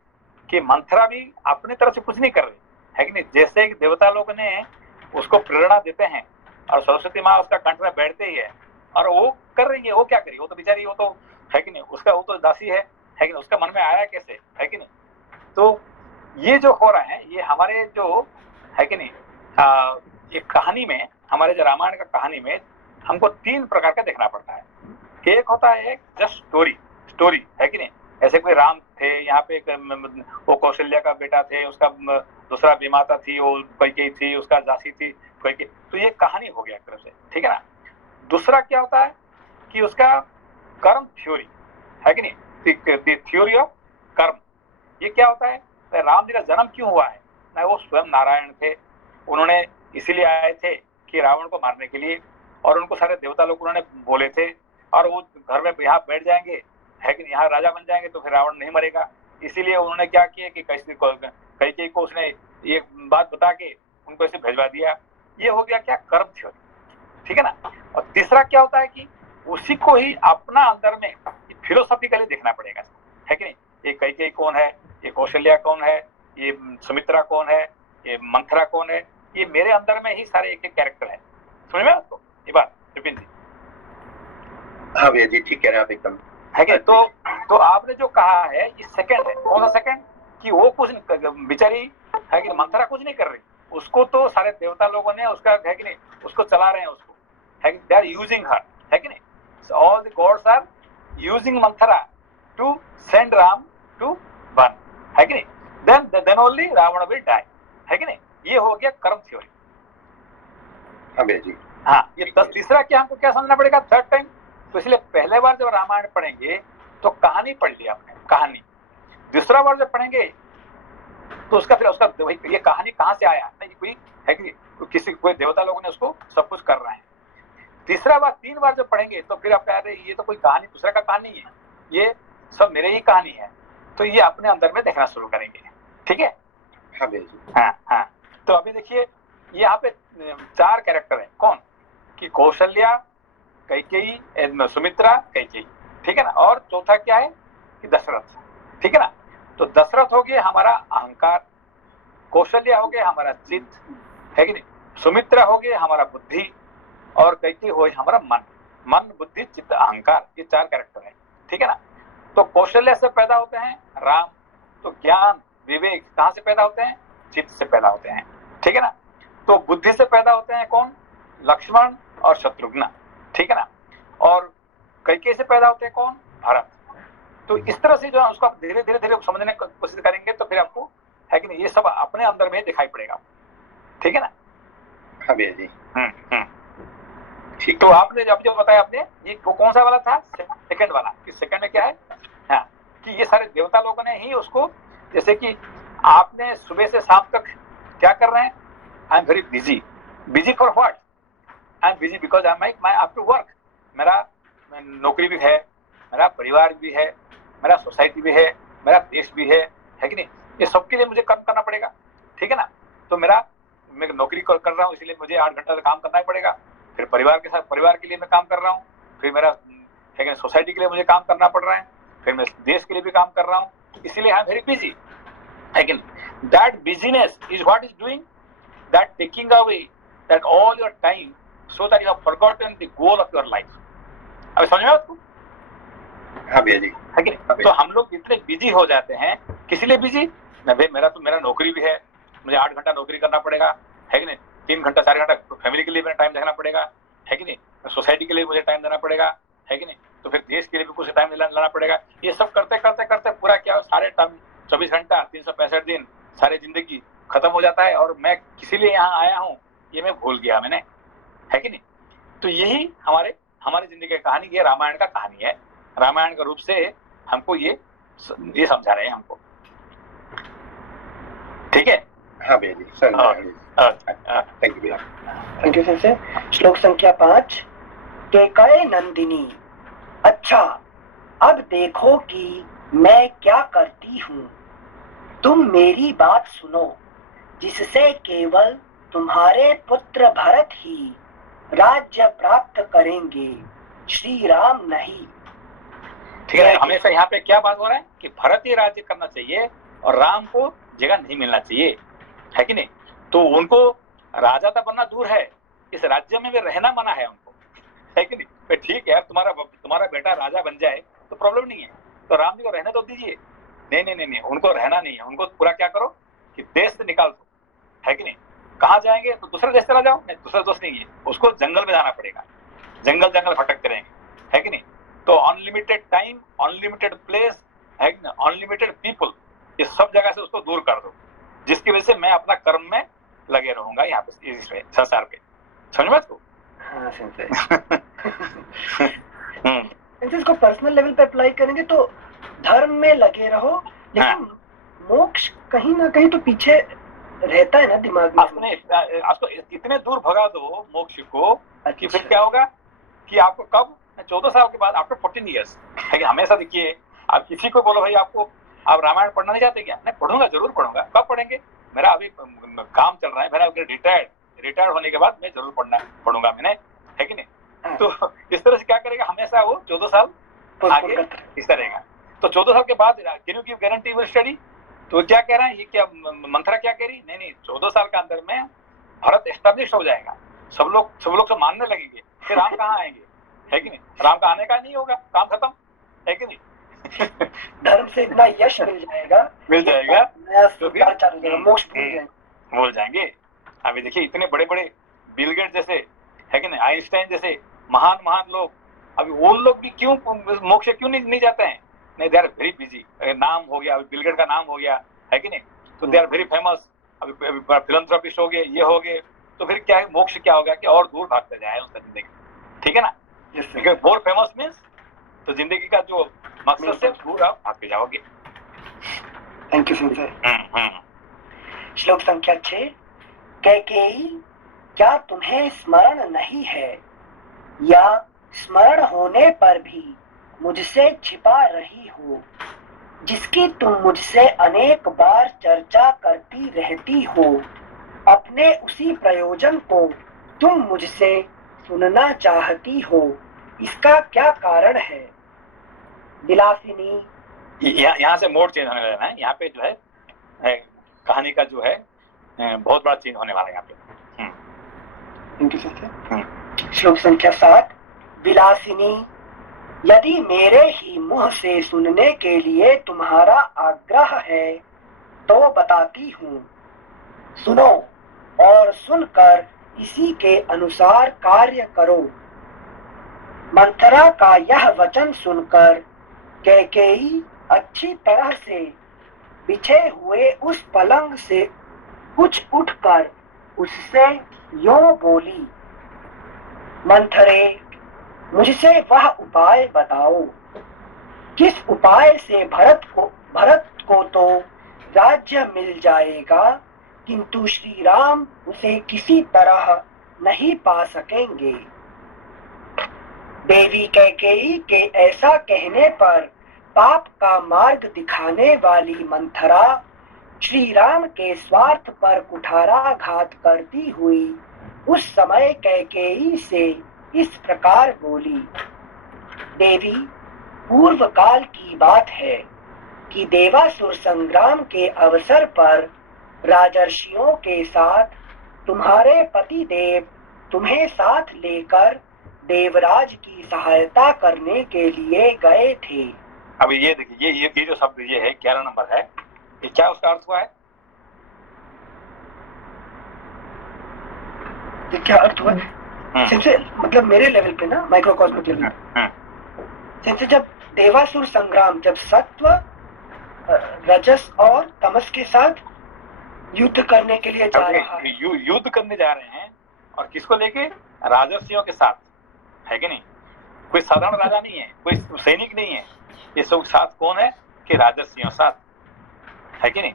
कि मंत्रा भी अपनी तरफ से कुछ नहीं कर रही, है कि नहीं। जैसे देवता लोग ने उसको प्रेरणा देते हैं और सरस्वती माँ उसका कंठ में बैठते ही है, और वो कर रही है, वो क्या करी, वो तो बेचारी, वो तो है कि नहीं, उसका वो तो दासी है कि नहीं, उसका मन में आया कैसे, है कि नहीं। तो ये जो हो रहा है, ये हमारे जो है कि नहीं, ये कहानी में, हमारे जो रामायण का कहानी में हमको 3 प्रकार का देखना पड़ता है। एक होता है जस्ट स्टोरी है कि नहीं, ऐसे कोई राम थे, यहाँ पे वो कौशल्या का बेटा थे, उसका दूसरा विमाता थी, वो कैकेयी थी, उसका दासी थी कैकेयी, तो ये कहानी हो गया एक तरफ से, ठीक है ना। दूसरा क्या होता है कि उसका कर्म थ्योरी है कि नहीं, थ्योरी ऑफ कर्म। ये क्या होता है, राम जी का जन्म क्यों हुआ है ना, वो स्वयं नारायण थे, उन्होंने इसीलिए आए थे कि रावण को मारने के लिए, और उनको सारे देवता लोग उन्होंने बोले थे, और वो घर में यहाँ बैठ जाएंगे है कि यहाँ राजा बन जाएंगे तो फिर रावण नहीं मरेगा, इसीलिए उन्होंने क्या किया कि कैकेयी को उसने ये बात बता के उनको ऐसे भेजवा दिया। ये हो गया क्या, कर्म थ्योरी, ठीक है ना। और तीसरा क्या होता है कि उसी को ही अपना अंदर में फिलोसॉफिकली देखना पड़ेगा, है कि नहीं। ये कैकेयी कौन है, ये कौशल्या कौन है, ये सुमित्रा कौन है, ये मंथरा कौन है, ये मेरे अंदर में ही सारे एक एक कैरेक्टर है। समझ में आपको ये बात विपिन जी? हाँ भैया जी, ठीक कह रहे हैं आप एकदम, है कि। तो आपने जो कहा है ये सेकंड है। कौन सा सेकंड, कि वो कुछ बेचारी है कि मंथरा कुछ नहीं कर रही, उसको तो सारे देवता लोगों ने उसका है कि नहीं, उसको चला रहे हैं उसको, है कि दे आर यूजिंग हर, है कि नहीं। All the gods are using Manthara to send Ram to burn, है कि नहीं। Then only Ravan will die, है कि नहीं। ये हो गया कर्म थ्योरी। हाँ भैया जी। हाँ, ये तीसरा क्या हमको क्या समझना पड़ेगा, थर्ड टाइम। तो इसलिए पहले बार जब रामायण पढ़ेंगे तो कहानी पढ़ लिया आपने, कहानी। दूसरा बार जब पढ़ेंगे तो उसका फिर उसका ये कहानी कहाँ से आया, नहीं कोई है कि किसी कोई देवता लोगों ने उसको सब कुछ कर रहे हैं। तीसरा बार 3 बार जब पढ़ेंगे तो फिर आप कह रहे ये तो कोई कहानी दूसरा का कहानी है, ये सब मेरे ही कहानी है, तो ये अपने अंदर में देखना शुरू करेंगे, ठीक है। हाँ भैया जी। हाँ। तो अभी देखिए यहाँ पे 4 कैरेक्टर हैं, कौन, कि कौशल्या, कैकेयी, सुमित्रा, कैकेयी, ठीक है ना। और चौथा क्या है कि दशरथ, ठीक है ना। तो दशरथ हो गया हमारा अहंकार, कौशल्या हो गया हमारा चित्त, है कि नहीं, सुमित्रा हो गया हमारा बुद्धि, और कैकेयी हो गया हमारा मन बुद्धि चित्त अहंकार। ये 4 कैरेक्टर है, ठीक है ना। तो कौशल्या से पैदा होते हैं राम, तो ज्ञान विवेक कहाँ से पैदा होते हैं, चित्त से पैदा होते हैं, ठीक है ना। तो बुद्धि से पैदा होते हैं कौन, लक्ष्मण और शत्रुघ्न, ठीक है ना। और कैकेयी से पैदा होते हैं कौन, भरत। तो इस तरह से जो है उसको आप धीरे धीरे समझने की कोशिश करेंगे तो फिर आपको है कि नहीं, ये सब अपने अंदर में दिखाई पड़ेगा, ठीक है ना। हाँ भैया जी। ठीक। तो आपने जो बताया आपने, ये कौन सा वाला था, सेकंड वाला, कि सेकंड में क्या है, हाँ, कि ये सारे देवता लोगों ने ही उसको, जैसे कि आपने सुबह से शाम तक क्या कर रहे हैं, I am very busy for what, I am busy because I have to work. मेरा नौकरी भी है, मेरा परिवार भी है, मेरा सोसाइटी भी है, मेरा देश भी है कि नहीं। ये सबके लिए मुझे काम करना पड़ेगा, ठीक है ना। तो मैं नौकरी कर रहा हूँ, इसलिए मुझे 8 घंटा काम करना ही पड़ेगा। फिर परिवार के साथ, परिवार के लिए मैं काम कर रहा हूँ, फिर मेरा है कि सोसाइटी के लिए मुझे काम करना पड़ रहा है, फिर मैं देश के लिए भी काम कर रहा हूँ, इसीलिए आई एम वेरी बिजी, है कि नहीं। That business is what is doing that, taking away that all your time, so that you have forgotten the goal of your life। अब समझ में आपको? हाँ भैया जी। है कि नहीं? तो हम लोग इतने बिजी हो जाते हैं, किस लिए बिजी, मेरा नौकरी भी है, मुझे 8 घंटा नौकरी करना पड़ेगा, है कि नहीं। 3 घंटा 4 घंटा फैमिली के लिए मेरा टाइम देना पड़ेगा, है कि नहीं। सोसाइटी के लिए मुझे टाइम देना पड़ेगा, है कि नहीं। तो फिर देश के लिए भी कुछ टाइम लाना पड़ेगा। ये सब करते करते करते पूरा क्या, सारे टाइम 24 घंटा 365 दिन, सारी जिंदगी खत्म हो जाता है, और मैं किसी लिए यहाँ आया हूँ ये मैं भूल गया मैंने, है कि नहीं। तो यही हमारी जिंदगी की कहानी, ये रामायण का कहानी है। रामायण के रूप से हमको ये समझा रहे हैं हमको, ठीक है। हाँ भैया जी, थैंक यू भैया। Thank you sir. श्लोक संख्या 5। केकय नंदिनी, अच्छा अब देखो कि मैं क्या करती हूँ। तुम मेरी बात सुनो, जिससे केवल तुम्हारे पुत्र भरत ही राज्य प्राप्त करेंगे, श्री राम नहीं। ठीक है। हमेशा यहाँ पे क्या बात हो रहा है कि भरत ही राज्य करना चाहिए और राम को जगह नहीं मिलना चाहिए, है कि नहीं। तो उनको राजा तो बनना दूर है, इस राज्य में भी रहना मना है उनको, है कि नहीं? तो ठीक है, तुम्हारा बेटा राजा बन जाए तो प्रॉब्लम नहीं है, तो राम जी को रहने तो दीजिए। नहीं नहीं नहीं नहीं, उनको रहना नहीं है, उनको पूरा क्या करो कि देश से निकाल दो, है कि नहीं? कहाँ जाएंगे? तो दूसरे देश चला जाओ। नहीं, दूसरा दोस्त नहीं है, उसको जंगल में जाना पड़ेगा, जंगल जंगल भटकते रहेंगे, है कि नहीं? तो अनलिमिटेड टाइम, अनलिमिटेड प्लेस, है कि ना, अनलिमिटेड पीपल, ये सब जगह से उसको दूर कर दो, जिसकी वजह से मैं अपना कर्म में लगे रहूंगा यहाँ पे, इस संसार पे। समझ बात को? हाँ इसको पर्सनल लेवल पे अप्लाई करेंगे तो धर्म में लगे रहो, लेकिन मोक्ष कहीं ना कहीं तो पीछे रहता है ना दिमाग में। आपको इतने दूर भगा दो मोक्ष को कि फिर क्या होगा कि आपको कब 14 साल के बाद, आफ्टर 14 ईयर्स, है कि हमेशा देखिए, आप किसी को बोलो भाई आप रामायण पढ़ना नहीं चाहते क्या? नहीं, पढ़ूंगा, जरूर पढ़ूंगा। कब पढ़ेंगे? मेरा अभी काम चल रहा है, मेरा रिटायर्ड होने के बाद मैं जरूर पढ़ूंगा मैंने, है कि नहीं? तो इस तरह से क्या करेगा, हमेशा वो 14 साल आगे इस तरह का। तो 14 साल के बाद can you give guarantee will study? तो क्या कह रहा है ये, क्या मंथरा क्या कह रही? नहीं, 14 साल के अंदर में भारत एस्टेब्लिश हो जाएगा, सब लोग तो मानने लगेंगे, फिर राम कहाँ आएंगे, है कि नहीं? राम का आने का नहीं होगा, काम खत्म, है कि नहीं? धर्म से इतना यश मिल जाएगा तो फिर मोक्ष भूल जाएंगे। अभी देखिए, इतने बड़े बड़े बिल गेट्स जैसे, है कि नहीं, आइंस्टाइन जैसे महान लोग, अभी वो लोग भी क्यों मोक्ष क्यों नहीं जाते हैं? नहीं, दे आर वेरी बिजी। नाम हो गया, अभी बिल गेट का नाम हो गया, है कि नहीं? तो दे आर वेरी फेमस, अभी फिलंथ्रोपिस्ट हो गए, ये हो गए, तो फिर क्या है, मोक्ष क्या होगा कि और दूर भागते जाए उसका जिंदगी, ठीक है ना? मोर फेमस मीन्स तो जिंदगी का जो मकसद से दूर आप भागते जाओगे। Thank you sir. श्लोक संख्या 6। कैकेयी, क्या तुम्हें स्मरण नहीं है या स्मरण होने पर भी मुझसे छिपा रही हो, जिसकी तुम मुझसे अनेक बार चर्चा करती रहती हो? अपने उसी प्रयोजन को तुम मुझसे सुनना चाहती हो, इसका क्या कारण है? विलासिनी, यहाँ से मोड चेंज होने वाला है, यहाँ पे जो है कहानी का जो है बहुत बड़ा चेंज होने वाला है यहाँ पे। श्लोक संख्या 7। विलासिनी, यदि मेरे ही मुंह से सुनने के लिए तुम्हारा आग्रह है तो बताती हूँ, सुनो और सुनकर इसी के अनुसार कार्य करो। मंथरा का यह वचन सुनकर कैकेयी अच्छी तरह से बिछे हुए उस पलंग से कुछ उठकर उससे यूं बोली, मंथरे, मुझसे वह उपाय बताओ, किस उपाय से भरत को तो राज्य मिल जाएगा, किंतु श्री राम उसे किसी तरह नहीं पा सकेंगे। देवी कैकेयी के ऐसा कहने पर पाप का मार्ग दिखाने वाली मंथरा श्री राम के स्वार्थ पर कुठाराघात करती हुई उस समय कैकेयी से इस प्रकार बोली, देवी, पूर्व काल की बात है कि देवासुर संग्राम के अवसर पर राजर्षियों के साथ तुम्हारे पति देव तुम्हें साथ लेकर देवराज की सहायता करने के लिए गए थे। अभी ये देखिए, ये जो शब्द ये है 11 नंबर है, ये क्या उसका अर्थ हुआ है? ये क्या अर्थ हुआ है? सबसे मतलब मेरे लेवल पे ना, माइक्रोकॉस्मिक लेवल पे, जब देवासुर संग्राम, जब सत्व, रजस और तमस के साथ युद्ध करने के लिए जा रहा है, युद्ध करने जा रहे हैं, और किसको लेके? राजर्षियों के साथ, है कि नहीं? कोई साधारण राजा नहीं है, कोई सैनिक नहीं है, ये सब साथ कौन है कि राजर्षियों साथ, है कि नहीं?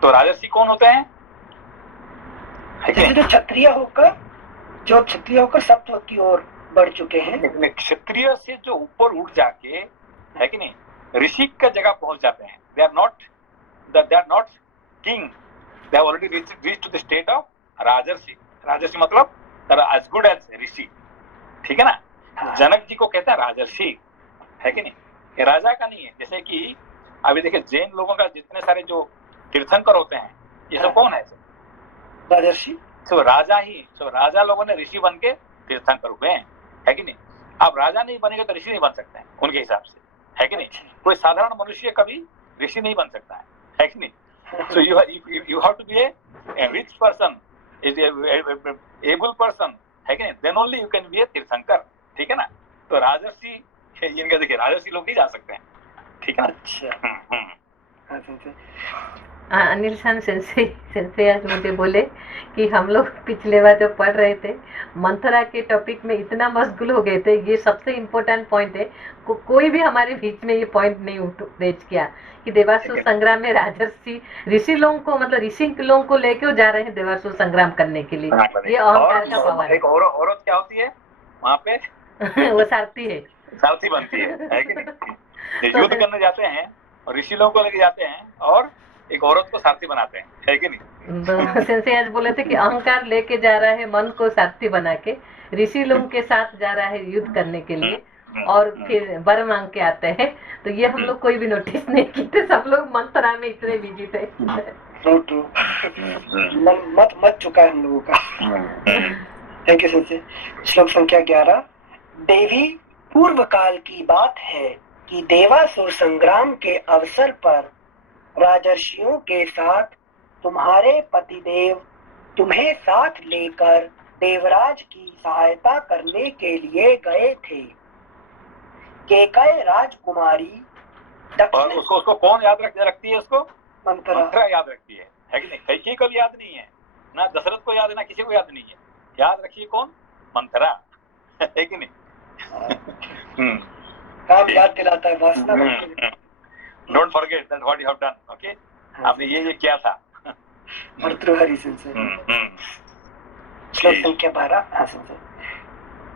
तो राजर्षि कौन होते हैं? जो क्षत्रिय होकर सत्व की ओर बढ़ चुके हैं, क्षत्रिय से जो ऊपर उठ जाके, है कि नहीं, ऋषि का जगह पहुंच जाते हैं। They are not king, they have already reached to the state of rajarshi. राजर्षि मतलब एज गुड एज ऋषि, ठीक है ना? जनक जी को कहता है राजर्षि, है कि नहीं? ये राजा का नहीं है। जैसे कि अभी देखिए, जैन लोगों का जितने सारे जो तीर्थंकर होते हैं, ये सब कौन है? राजर्षि। सो राजा लोगों ने ऋषि बन के तीर्थंकर हुए हैं, है कि नहीं। अब राजा नहीं बनेगा तो ऋषि नहीं बन सकते हैं उनके हिसाब से, है कि नहीं। कोई साधारण मनुष्य कभी ऋषि नहीं बन सकता है कि नहीं। So you have to be a rich person, able person, है कि नहीं, then only you can be a tirthankar, ठीक है ना। तो राजर्षि, इनका देखिए राजर्षि लोग नहीं जा सकते हैं, ठीक है। अच्छा, अनिल सन सेंसे आज मुझे बोले कि हम लोग पिछले बार जब पढ़ रहे थे मंथरा के टॉपिक में इतना मशगूल हो गए थे, ये सबसे इम्पोर्टेंट पॉइंट है, कोई भी हमारे बीच में ये पॉइंट नहीं रेज किया कि देवासुर संग्राम में राजर्षि ऋषि लोगों को, मतलब ऋषि लोगों को लेके जा रहे हैं देवासुर संग्राम करने के लिए। ये अहंकार का पावर है। एक औरत क्या होती है वहाँ पे वो सारथी है, सारथी बनती है कि नहीं। युद्ध करने जाते हैं और ऋषि लोगों को लेके जाते हैं और एक औरत को सारथी बनाते हैं, है कि नहीं। तो सेंसे आज बोले थे कि अहंकार लेके जा रहा है मन को सारथी बना के, ऋषि लोगों के साथ जा रहा है युद्ध करने के लिए और फिर वर मांग के आते हैं। तो ये हम लोग कोई भी नोटिस नहीं किए थे, सब लोग मंथरा में इतने बिजी थे। मत चुका है हम लोगों का। Thank you sensei. श्लोक संख्या 11। देवी, पूर्व काल की बात है कि देवासुर संग्राम के अवसर पर राजर्षियों के साथ तुम्हारे पतिदेव तुम्हें साथ लेकर देवराज की सहायता करने के लिए गए थे। केकय राजकुमारी और उसको कौन याद रखती है, उसको मंथरा याद रखती है कि नहीं। कैकेयी को भी याद नहीं है ना, दशरथ को याद है ना, किसी को याद नहीं है। याद रखिए कौन, मंथरा, है कि नहीं। काम याद दिलाता है, वासना। Don't forget that what you have done, okay. आपने ये किया था। भर्तृहरि सेंसे। श्लोक संख्या 12।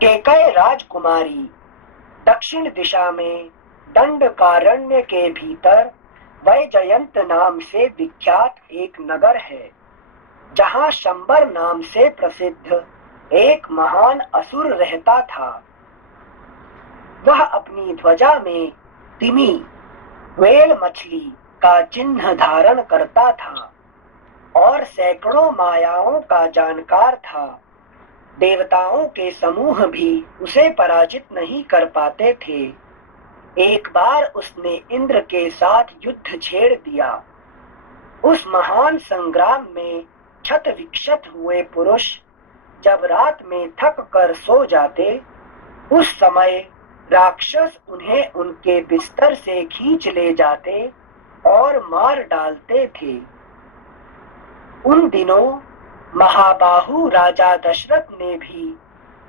केकय राजकुमारी दक्षिण दिशा में दंडकारण्य के भीतर वैजयंत नाम से विख्यात एक नगर है, जहां शंबर नाम से प्रसिद्ध एक महान असुर रहता था। वह अपनी ध्वजा में तिमी, व्हेल मछली का चिन्ह धारण करता था और सैकड़ों मायाओं का जानकार था। देवताओं के समूह भी उसे पराजित नहीं कर पाते थे। एक बार उसने इंद्र के साथ युद्ध छेड़ दिया। उस महान संग्राम में क्षत विक्षत हुए पुरुष जब रात में थक कर सो जाते, उस समय राक्षस उन्हें उनके बिस्तर से खींच ले जाते और मार डालते थे। उन दिनों महाबाहु राजा दशरथ ने भी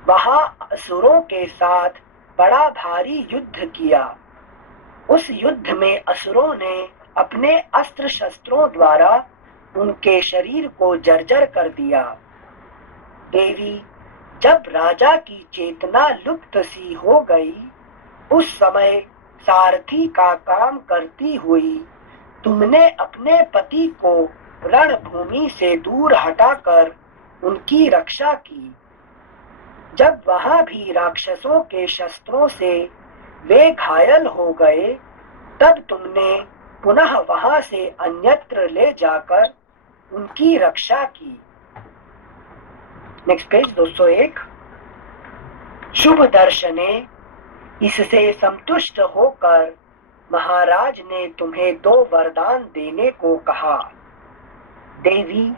वहां असुरों के साथ बड़ा भारी युद्ध किया। उस युद्ध में असुरों ने अपने अस्त्र शस्त्रों द्वारा उनके शरीर को जर्जर कर दिया। देवी, जब राजा की चेतना लुप्त सी हो गई, उस समय सारथी का काम करती हुई तुमने अपने पति को रणभूमि से दूर हटाकर उनकी रक्षा की। जब वहां भी राक्षसों के शस्त्रों से वे घायल हो गए, तब तुमने पुनः वहां से अन्यत्र ले जाकर उनकी रक्षा की। Next page 201। शुभ दर्शने, इससे संतुष्ट होकर महाराज ने तुम्हें 2 वरदान देने को कहा। देवी,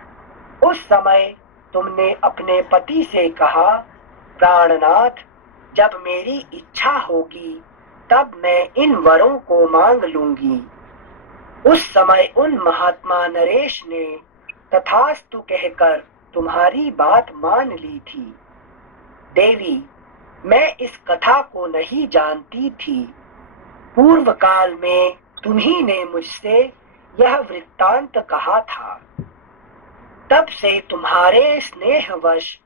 उस समय तुमने अपने पति से कहा, प्राणनाथ, जब मेरी इच्छा होगी तब मैं इन वरों को मांग लूंगी। उस समय उन महात्मा नरेश ने तथास्तु कहकर तुम्हारी बात मान ली थी। देवी, मैं इस कथा को नहीं जानती थी। पूर्व काल में तुम्ही ने मुझसे यह वृत्तांत कहा था। तब से तुम्हारे स्नेहवश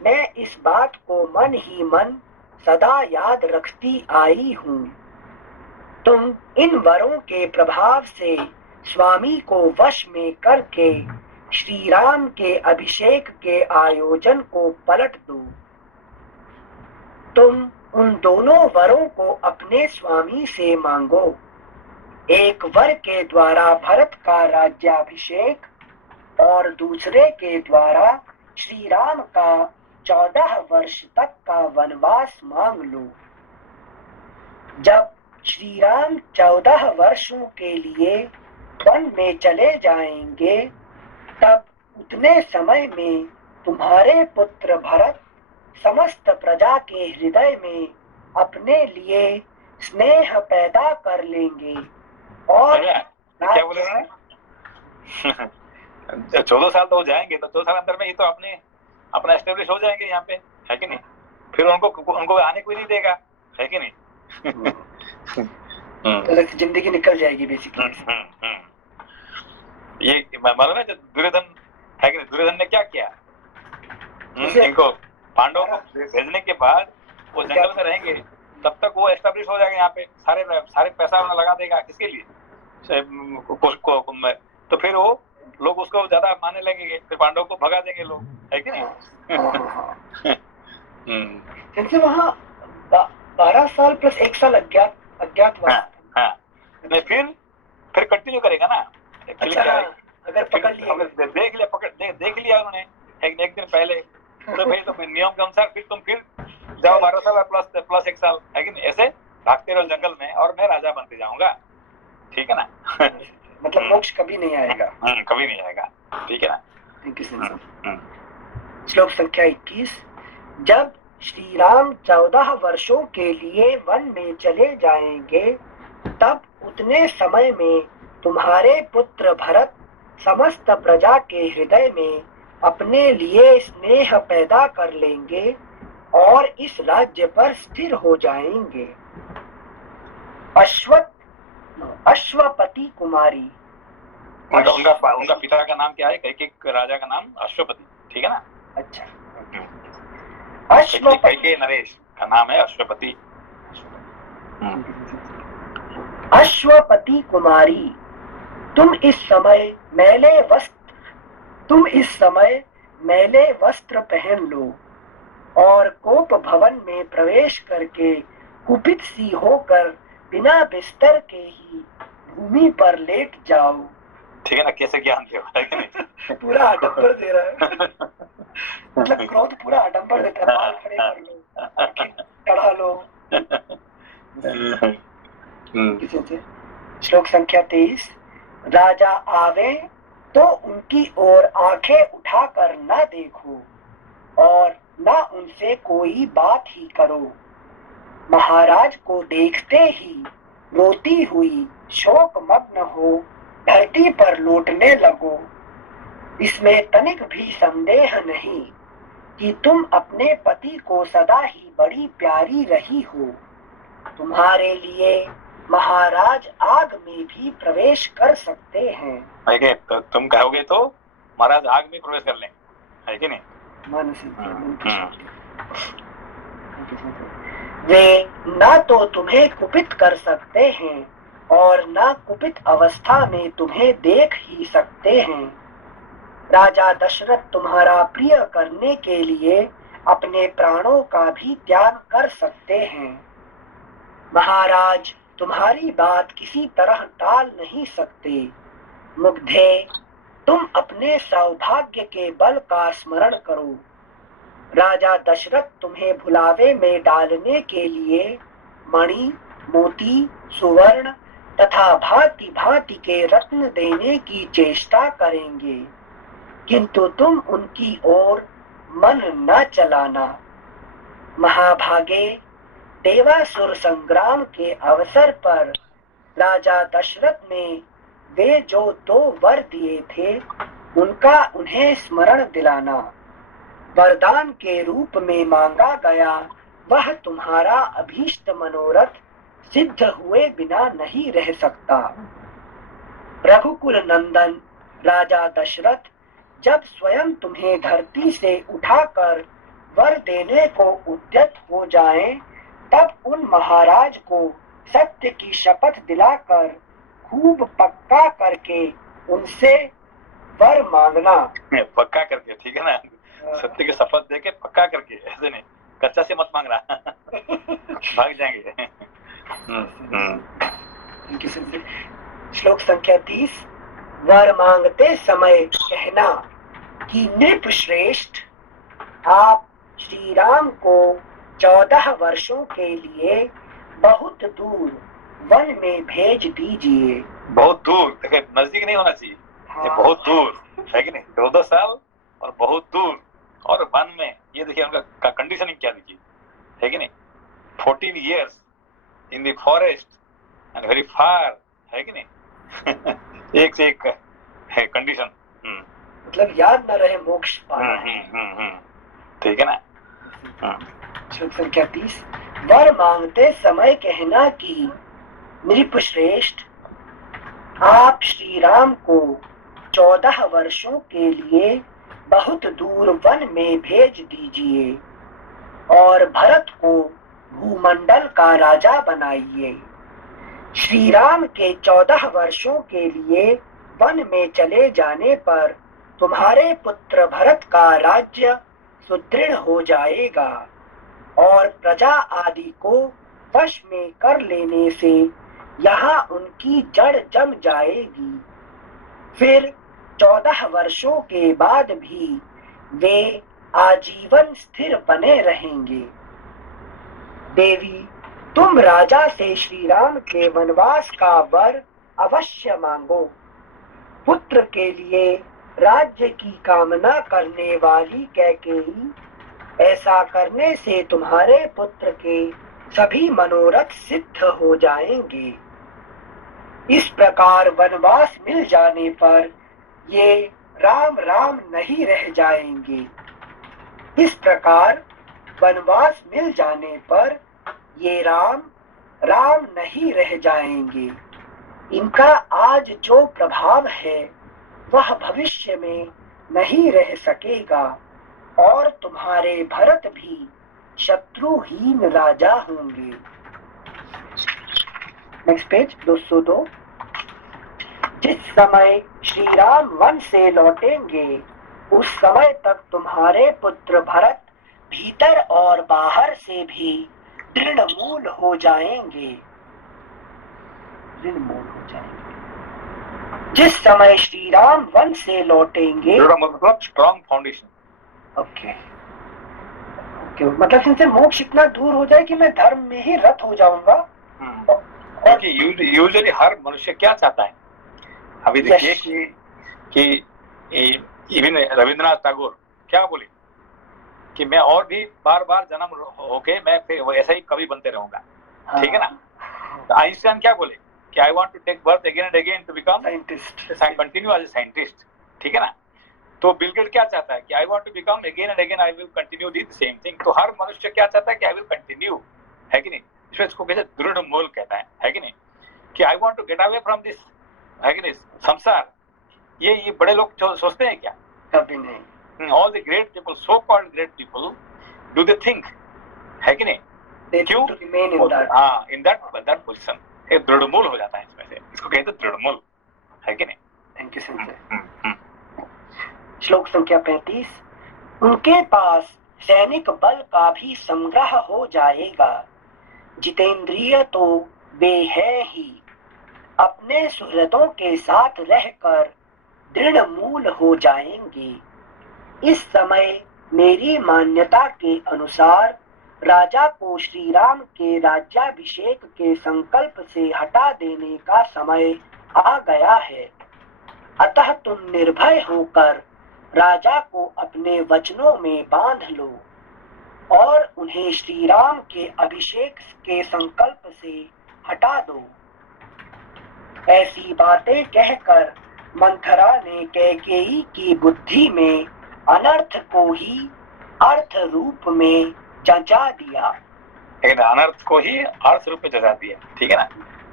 मैं इस बात को मन ही मन सदा याद रखती आई हूँ। तुम इन वरों के प्रभाव से स्वामी को वश में करके श्री राम के अभिषेक के आयोजन को पलट दो। तुम उन दोनों वरों को अपने स्वामी से मांगो। एक वर के द्वारा भरत का राज्याभिषेक और दूसरे के द्वारा श्री राम का 14 वर्ष तक का वनवास मांग लो। जब श्री राम 14 वर्षों के लिए वन में चले जाएंगे, तब उतने समय में तुम्हारे पुत्र भरत समस्त प्रजा के हृदय में अपने लिए स्नेह पैदा कर लेंगे और क्या बोले हैं? 14 साल तो हो जाएंगे, तो 14 साल अंदर में ये तो अपना एस्टेब्लिश हो जाएंगे यहाँ पे, है कि नहीं? फिर उनको आने कोई नहीं देगा, है कि नहीं? तो जिंदगी निकल जाएगी बेसिकली। ये मालूम है जो दुर्योधन है कि नहीं, दुर्योधन ने क्या किया? इनको पांडवों को भेजने के बाद वो जंगल में रहेंगे, तब तक वो एस्टेब्लिश हो जाएगा यहाँ पे, सारे पैसा लगा देगा किसके लिए? तो फिर वो लोग उसको ज्यादा मानने लगेंगे, फिर पांडवों को भगा देंगे लोग, है कि नहीं? क्योंकि वहाँ 12 साल प्लस 1 साल अज्ञातवास। नहीं, फिर कंटिन्यू करेगा ना। अच्छा, अगर पकड़ लिया, देख लिया उन्होंने एक दिन पहले, तो भाई तो नियम के अनुसार फिर तुम जाओ 12 साल प्लस 1 साल, है कि नहीं? ऐसे भागते रहो जंगल में और मैं राजा बनते जाऊंगा, ठीक है ना? मतलब मोक्ष कभी नहीं आएगा। कभी नहीं आएगा, ठीक है ना? श्लोक संख्या 21। जब श्री राम 14 वर्षों के लिए वन में चले जाएंगे, तब उतने समय में तुम्हारे पुत्र भरत समस्त प्रजा के हृदय में अपने लिए स्नेह पैदा कर लेंगे और इस राज्य पर स्थिर हो जाएंगे। अश्वपति कुमारी, उनका पिता का नाम क्या है? एक राजा का नाम अश्वपति, ठीक है ना? अच्छा, अश्वपति नरेश का नाम है अश्वपति। अश्वपति कुमारी, तुम इस समय मैले वस्त्र पहन लो और कोप भवन में प्रवेश करके कुपित सी होकर बिना बिस्तर के ही भूमि पर लेट जाओ। ठीक है ना? कैसे ज्ञान दे रहा है कि नहीं? पूरा आडंबर दे रहा है। मतलब क्रोध पूरा आडंबर देता है। बाल खड़े कर लो, चढ़ा लो। श्लोक संख्या 23। राजा आवे तो उनकी ओर आंखें उठाकर न देखो और न उनसे कोई बात ही करो। महाराज को देखते ही रोती हुई शोक मग्न हो धरती पर लौटने लगो। इसमें तनिक भी संदेह नहीं कि तुम अपने पति को सदा ही बड़ी प्यारी रही हो। तुम्हारे लिए महाराज आग में भी प्रवेश कर सकते हैं। तो तुम कहोगे तो महाराज आग में प्रवेश कर लेंगे, है कि नहीं? वे ना तो तुम्हें कुपित कर सकते हैं और ना कुपित अवस्था में तुम्हें देख ही सकते हैं। राजा दशरथ तुम्हारा प्रिय करने के लिए अपने प्राणों का भी त्याग कर सकते हैं। महाराज तुम्हारी बात किसी तरह टाल नहीं सकते। मुग्धे, तुम अपने सौभाग्य के बल का स्मरण करो। राजा दशरथ तुम्हें भुलावे में डालने के लिए मणि, मोती, सुवर्ण तथा भांति भांति के रत्न देने की चेष्टा करेंगे, किंतु तुम उनकी ओर मन न चलाना। महाभागे, देवासुर संग्राम के अवसर पर राजा दशरथ ने वे जो 2 वर दिए थे उनका उन्हें स्मरण दिलाना। वरदान के रूप में मांगा गया वह तुम्हारा अभीष्ट मनोरथ सिद्ध हुए बिना नहीं रह सकता। रघुकुल नंदन राजा दशरथ जब स्वयं तुम्हें धरती से उठाकर वर देने को उद्यत हो जाएं, तब उन महाराज को सत्य की शपथ दिलाकर खूब पक्का करके उनसे वर मांगना। पक्का करके, ठीक है ना? सत्य की शपथ देके पक्का करके, ऐसे नहीं कच्चा से मत मांगना। भाग जाएंगे। श्लोक संख्या 30। वर मांगते समय कहना कि नृपश्रेष्ठ, आप श्री राम को 14 वर्षों के लिए बहुत दूर वन में भेज दीजिए। बहुत दूर, देखिए नजदीक नहीं होना चाहिए, ये हाँ। बहुत दूर है कि नहीं, 14 साल और बहुत दूर और वन में, ये देखिए उनका कंडीशनिंग क्या देखिए, है कि नहीं, 14 years in the forest and very far, है कि नहीं एक से एक है कंडीशन। मतलब याद न रहे मोक्ष पाना। ठीक है ना। श्लोक संख्या 30। वर मांगते समय कहना कि नृपश्रेष्ठ, आप श्री राम को 14 वर्षों के लिए बहुत दूर वन में भेज दीजिए और भरत को भूमंडल का राजा बनाइए। श्री राम के 14 वर्षों के लिए वन में चले जाने पर तुम्हारे पुत्र भरत का राज्य सुदृढ़ हो जाएगा और प्रजा आदि को वश में कर लेने से यहाँ उनकी जड़ जम जाएगी। फिर 14 वर्षों के बाद भी वे आजीवन स्थिर बने रहेंगे। देवी, तुम राजा से श्री राम के वनवास का वर अवश्य मांगो। पुत्र के लिए राज्य की कामना करने वाली कैकेयी, ऐसा करने से तुम्हारे पुत्र के सभी मनोरथ सिद्ध हो जाएंगे। इस प्रकार वनवास मिल जाने पर ये राम राम नहीं रह जाएंगे। इस प्रकार वनवास मिल जाने पर ये राम राम नहीं रह जाएंगे। इनका आज जो प्रभाव है वह भविष्य में नहीं रह सकेगा और तुम्हारे भरत भी शत्रुहीन राजा होंगे। Next page 202। जिस समय श्री राम वन से लौटेंगे उस समय तक तुम्हारे पुत्र भरत भीतर और बाहर से भी दृढ़मूल हो जाएंगे। जिस समय श्री राम वन से लौटेंगे, मतलब स्ट्रॉन्ग फाउंडेशन। ओके, मतलब इनसे मोक्ष इतना दूर हो जाए कि मैं धर्म में ही रत हो जाऊंगा। क्योंकि यूजुअली हर मनुष्य क्या चाहता है, अभी देखिए कि इवन रविंद्रनाथ टैगोर क्या बोले कि मैं और भी बार बार जन्म होके मैं फिर ऐसा ही कवि बनते रहूंगा। ठीक है ना। तो आइंस्टाइन क्या बोले कि I want to take birth again and again to become scientist, continue as a scientist. ठीक है ना। तो बिल गेट्स क्या चाहता है कि I want to become again and again, I will continue the same thing. तो हर मनुष्य क्या चाहता है कि आई विल कंटिन्यू, है कि नहीं। इसको कैसे दृढ़ मूल कहता है कि नहीं, कि I want to get away from this, है कि नहीं, संसार। ये बड़े लोग सोचते हैं क्या? कभी नहीं। All the great people, so called great people, do they think, है कि नहीं? क्यों? हाँ, इन दैट पोजीशन दृढ़मूल हो जाता है इसमें से। इसको कहते हैं दृढ़मूल, है कि नहीं। Thank you Sanjay. श्लोक संख्या 35। उनके पास सैनिक बल का भी संग्रह हो जाएगा। जितेंद्रिय तो वे हैं ही, अपने सुहृदों के साथ रहकर दृढ़ मूल हो जाएंगे। इस समय मेरी मान्यता के अनुसार राजा को श्री राम के राज्याभिषेक के संकल्प से हटा देने का समय आ गया है। अतः तुम निर्भय होकर राजा को अपने वचनों में बांध लो और उन्हें श्री राम के अभिषेक के संकल्प से हटा दो। ऐसी बातें कहकर मंथरा ने कैकेयी की बुद्धि में अनर्थ को ही अर्थ रूप में जचा दिया। अनर्थ को ही अर्थ रूप में जचा दिया। ठीक है ना।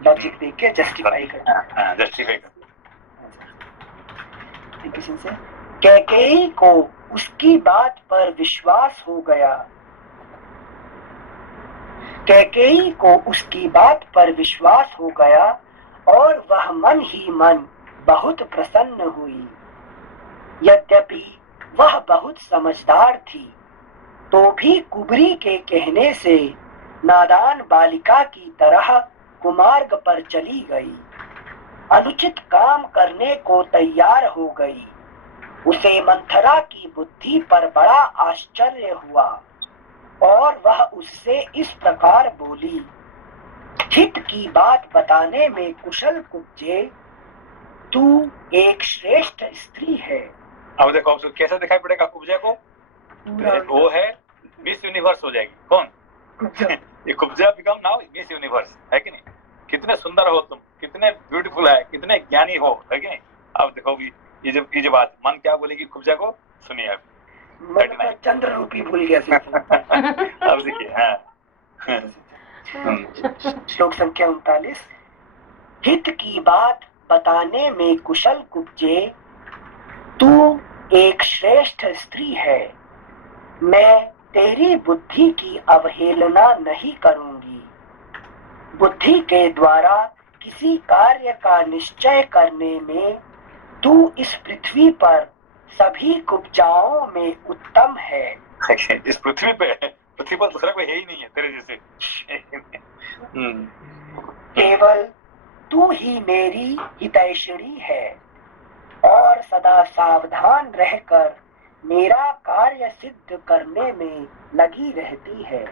लॉजिक देख के जस्टिफाई करना। कैकेयी को उसकी बात पर विश्वास हो गया। कैकेयी को उसकी बात पर विश्वास हो गया और वह मन ही मन बहुत प्रसन्न हुई। यद्यपि वह बहुत समझदार थी, तो भी कुबरी के कहने से नादान बालिका की तरह कुमार्ग पर चली गई। अनुचित काम करने को तैयार हो गई। उसे मंथरा की बुद्धि पर बड़ा आश्चर्य हुआ और वह उससे इस प्रकार बोली, हित की बात बताने में कुशल कुब्जे, तू एक श्रेष्ठ स्त्री है। अब देखो अब कैसे दिखाई पड़ेगा कुब्जा को? वो है मिस यूनिवर्स हो जाएगी। कौन? ये Kubja become now miss universe, है कि नहीं? कितने सुंदर हो तुम, कितने ब्यूटीफुल है, कितने ज्ञानी हो, है कि नहीं? अब देखो ये जो बात मन क्या बोलेगी कुब्जा को, सुनिए अब। चंद्र रूपी भूल गया। अब देखिए, हाँ। श्लोक संख्या 39। हित की बात बताने में कुशल कुब्जे, तू एक श्रेष्ठ स्त्री है। मैं तेरी बुद्धि की अवहेलना नहीं करूंगी। बुद्धि के द्वारा किसी कार्य का निश्चय करने में तू इस पृथ्वी पर सभी कुब्जाओं में उत्तम है। इस पृथ्वी पर दूसरा कोई है ही नहीं है तेरे जैसे। केवल तू ही मेरी हितैषणी है और सदा सावधान रहकर मेरा कार्य सिद्ध करने में लगी रहती है।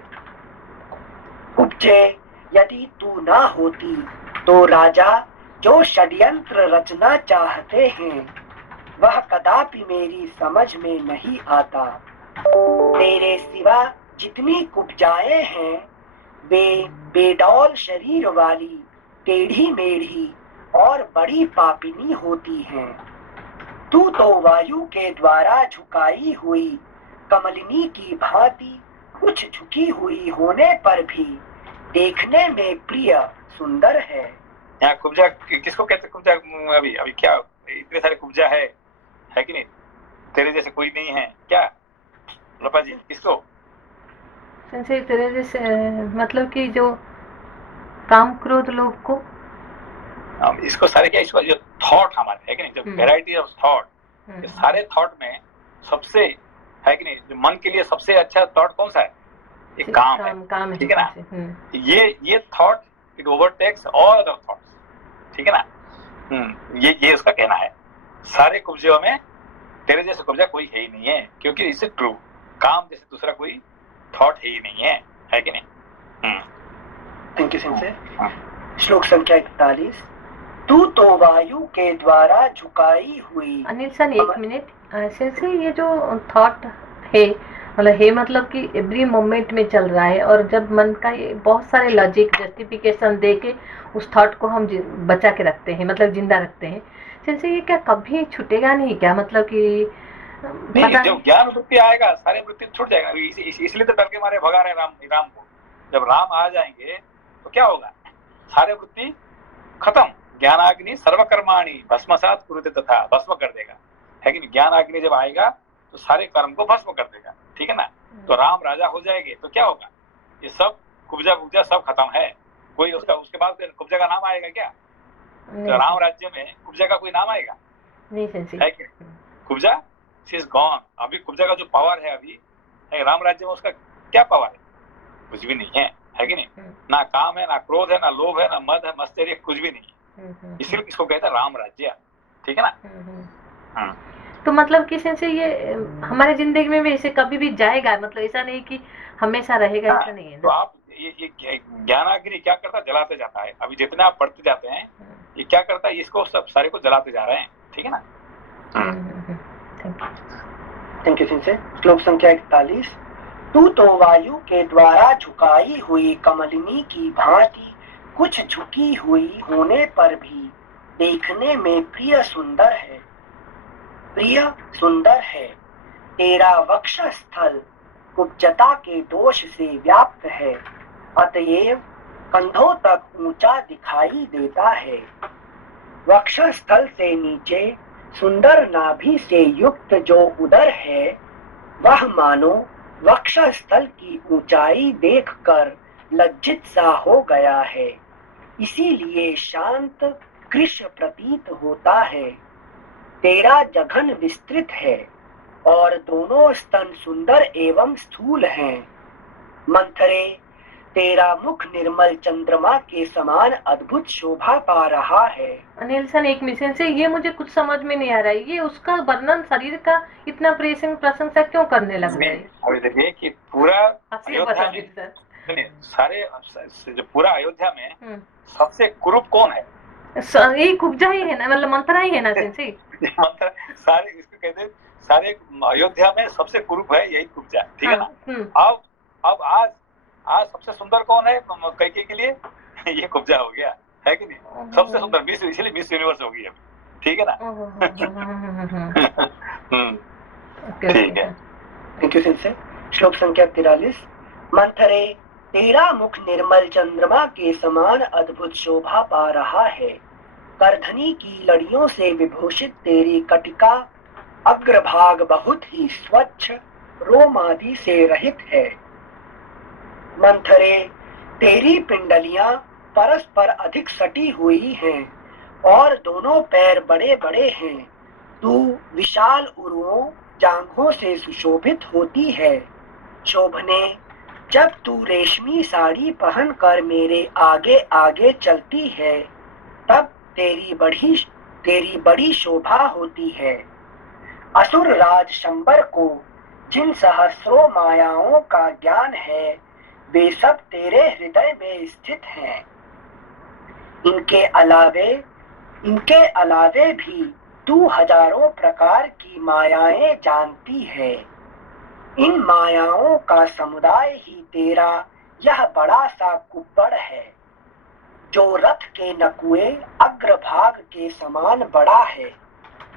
कुब्जे, यदि तू ना होती तो राजा जो षड्यंत्र रचना चाहते हैं वह कदापि मेरी समझ में नहीं आता। तेरे सिवा जितनी कुब्जाएं हैं वे बेडौल शरीर वाली, टेढ़ी मेढ़ी और बड़ी पापिनी होती हैं। तू तो वायु के द्वारा झुकाई हुई कमलिनी की भांति कुछ झुकी हुई होने पर भी देखने में प्रिय सुंदर है। यहाँ कुब्जा किसको कहते? कुब्जा अभी क्या इतने सारे कुब्जा है कि नहीं? तेरे जैसे कोई नहीं है क्या लपा जी? किसको? तेरे जैसे मतलब कि जो काम क्रोध लोग को, इसको सारे क्या, इसको जो थॉट हमारे है कि नहीं, जो वेराइटी ऑफ थॉट, ये सारे थॉट में सबसे है कि नहीं, जो मन के लिए सबसे अच्छा थॉट कौन सा है? ये काम है, ठीक है ना? ये thought it overtakes all other thoughts, ठीक है ना? ये उसका कहना है। सारे कुब्जियों में तेरे जैसे कुब्जा कोई है ही नहीं है, क्योंकि इससे ट्रू काम जैसे दूसरा कोई थॉट है ही नहीं है कि नहीं? Thank you Singh. श्लोक संख्या 41। तू तो वायु के द्वारा झुकाई हुई। अनिल सर एक मिनट, से ये जो थॉट है मतलब है मतलब कि एवरी मोमेंट में चल रहा है, और जब मन का ये बहुत सारे लॉजिक जस्टिफिकेशन दे के उस थॉट को हम बचा के रखते हैं, मतलब जिंदा रखते हैं, जैसे ये क्या कभी छूटेगा नहीं क्या? मतलब कि जब ज्ञान वृत्ति आएगा सारे वृत्ति छूट जाएगा। इसलिए तो डर के मारे भगा रहे राम को। जब राम आ जाएंगे तो क्या होगा? सारे वृत्ति खत्म। ज्ञानाग्नि सर्वकर्माणि भस्मसात कुरुते तथा, भस्म कर देगा, है कि नहीं? ज्ञानाग्नि जब आएगा तो सारे कर्म को भस्म कर देगा, ठीक है ना? तो राम राजा हो जाएंगे तो क्या होगा? ये सब कुब्जा सब खत्म है। कोई उसके बाद कुब्जा का नाम आएगा क्या? तो राम राज्य में कुब्जा का कोई नाम आएगा नहीं? है क्या? Kubja is gone. अभी कुब्जा का जो पावर है अभी राम राज्य में, उसका क्या पावर है? कुछ भी नहीं है कि नहीं? ना काम है, ना क्रोध है, ना लोभ है, ना मद है, मत्सर्य, कुछ भी नहीं है। इसलिए इसको कहते हैं राम राज्य, ठीक है ना? तो मतलब किसी से ये हमारे जिंदगी में भी ऐसे कभी भी जाएगा, मतलब ऐसा नहीं कि हमेशा रहेगा, ऐसा नहीं है ना? तो आप ये ज्ञानाग्नि क्या करता? जलाते जाता है। अभी जितने आप पढ़ते जाते हैं ये क्या करता है? इसको सब सारे को जलाते जा रहे हैं, ठीक है ना? Thank you Singh. श्लोक संख्या 41। तू तो वायु के द्वारा झुकाई हुई कमलिनी की भांति कुछ झुकी हुई होने पर भी देखने में प्रिय सुंदर है। प्रिय सुंदर है। तेरा वक्षस्थल कुब्जता के दोष से व्याप्त है, अतएव कंधों तक ऊंचा दिखाई देता है। वक्षस्थल से नीचे सुंदर नाभि से युक्त जो उदर है वह मानो वक्षस्थल की ऊंचाई देखकर लज्जित सा हो गया है, इसीलिए शांत कृश प्रतीत होता है। तेरा जघन विस्तृत है और दोनों स्तन सुंदर एवं स्थूल हैं। मंथरे, तेरा मुख निर्मल चंद्रमा के समान अद्भुत शोभा पा रहा है। अनिल सर, एक मिशन से ये मुझे कुछ समझ में नहीं आ रहा है, ये उसका वर्णन शरीर का इतना प्रशंसा क्यों करने लग गए? अभी देखिए कि पूरा अयोध्या में सर, सारे जो पूरा अयोध्या में सबसे कुरूप कौन है? यही कुब्जा ही है ना, मतलब मंत्रा ही है ना सेंसी। मंत्र सारे इसको कहते हैं, सारे अयोध्या में सबसे कुरूप है यही कुब्जा, ठीक है ना। अब आज सबसे सुंदर कौन है कैके के लिए? ये कुब्जा हो गया, है कि नहीं? सबसे सुंदर मिस, इसलिए मिस यूनिवर्स हो गई है, ठीक है ना। ठीक है, थैंक यू सेंसे। श्लोक संख्या 43। मंथरे, तेरा मुख निर्मल चंद्रमा के समान अद्भुत शोभा पा रहा है। करधनी की लड़ियों से विभूषित तेरी कटिका अग्रभाग बहुत ही स्वच्छ रोम आदि से रहित है। मंथरे, तेरी पिंडलियां परस्पर अधिक सटी हुई हैं और दोनों पैर बड़े बड़े हैं। तू विशाल उरुओं जांघों से सुशोभित होती है। शोभने, जब तू रेशमी साड़ी पहनकर मेरे आगे आगे चलती है तब तेरी बड़ी शोभा होती है। असुर राज शंबर को जिन सहस्रों मायाओं का ज्ञान है वे सब तेरे हृदय में स्थित हैं। इनके अलावे भी तू हजारों प्रकार की मायाएं जानती है। इन मायाओं का समुदाय ही तेरा यह बड़ा सा कुब्बड़ है जो रथ के नकुए अग्रभाग के समान बड़ा है।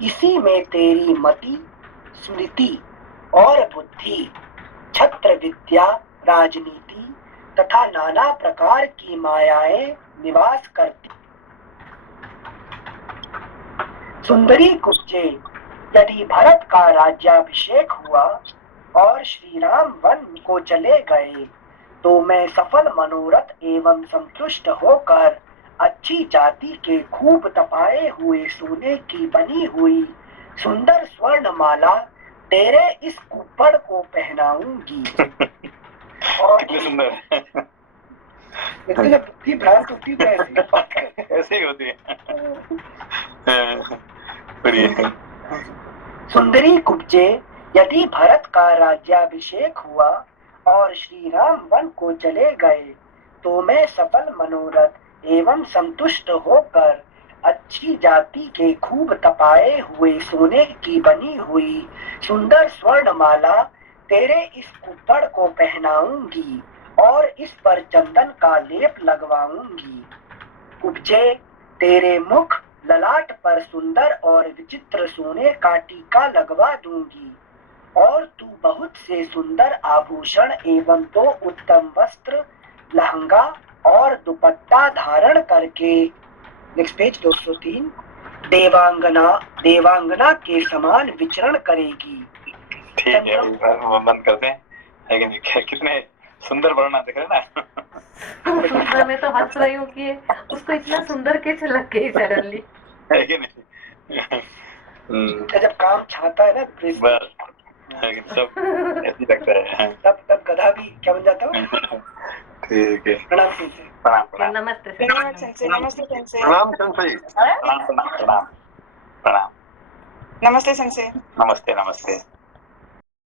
इसी में तेरी मति, स्मृति और बुद्धि, छत्र विद्या, राजनीति तथा नाना प्रकार की मायाएं निवास करती। सुंदरी कुब्जे, यदि भरत का राज्याभिषेक हुआ और श्री राम वन को चले गए तो मैं सफल मनोरथ एवं संतुष्ट होकर अच्छी जाति के खूब तपाए हुए सोने की बनी हुई सुंदर स्वर्ण माला तेरे इस कुब्बड़ को पहनाऊंगी। और बुद्धि भ्रांत होती है ऐसे ही होती है। सुंदरी कुब्जे, यदि भरत का राज्याभिषेक हुआ और श्री राम वन को चले गए तो मैं सफल मनोरथ एवं संतुष्ट होकर अच्छी जाति के खूब तपाए हुए सोने की बनी हुई सुंदर स्वर्णमाला तेरे इस कुब्बड़ को पहनाऊंगी और इस पर चंदन का लेप लगवाऊंगी। कुब्जे, तेरे मुख ललाट पर सुंदर और विचित्र सोने का टीका लगवा दूंगी और तू बहुत से सुंदर आभूषण एवं दो उत्तम वस्त्र, लहंगा और दुपट्टा धारण करके, नेक्स्ट पेज 203, देवांगना के समान विचरण करेगी। ठीक है, बंद करते हैं। लेकिन कितने सुंदर वर्णन दिख रहे ना। सुंदर, मैं तो हंस रही हूँ कि उसको इतना सुंदर कैसे लग गई सडनली, है कि नहीं? जब काम छाता है ना सब ऐसी लगता है, तब गधा भी क्या बन जाता है। ठीक है, प्रणाम सेंसे। प्रणाम। नमस्ते सेंसे। नमस्ते सेंसे। प्रणाम सेंसे। प्रणाम। नमस्ते सेंसे। नमस्ते।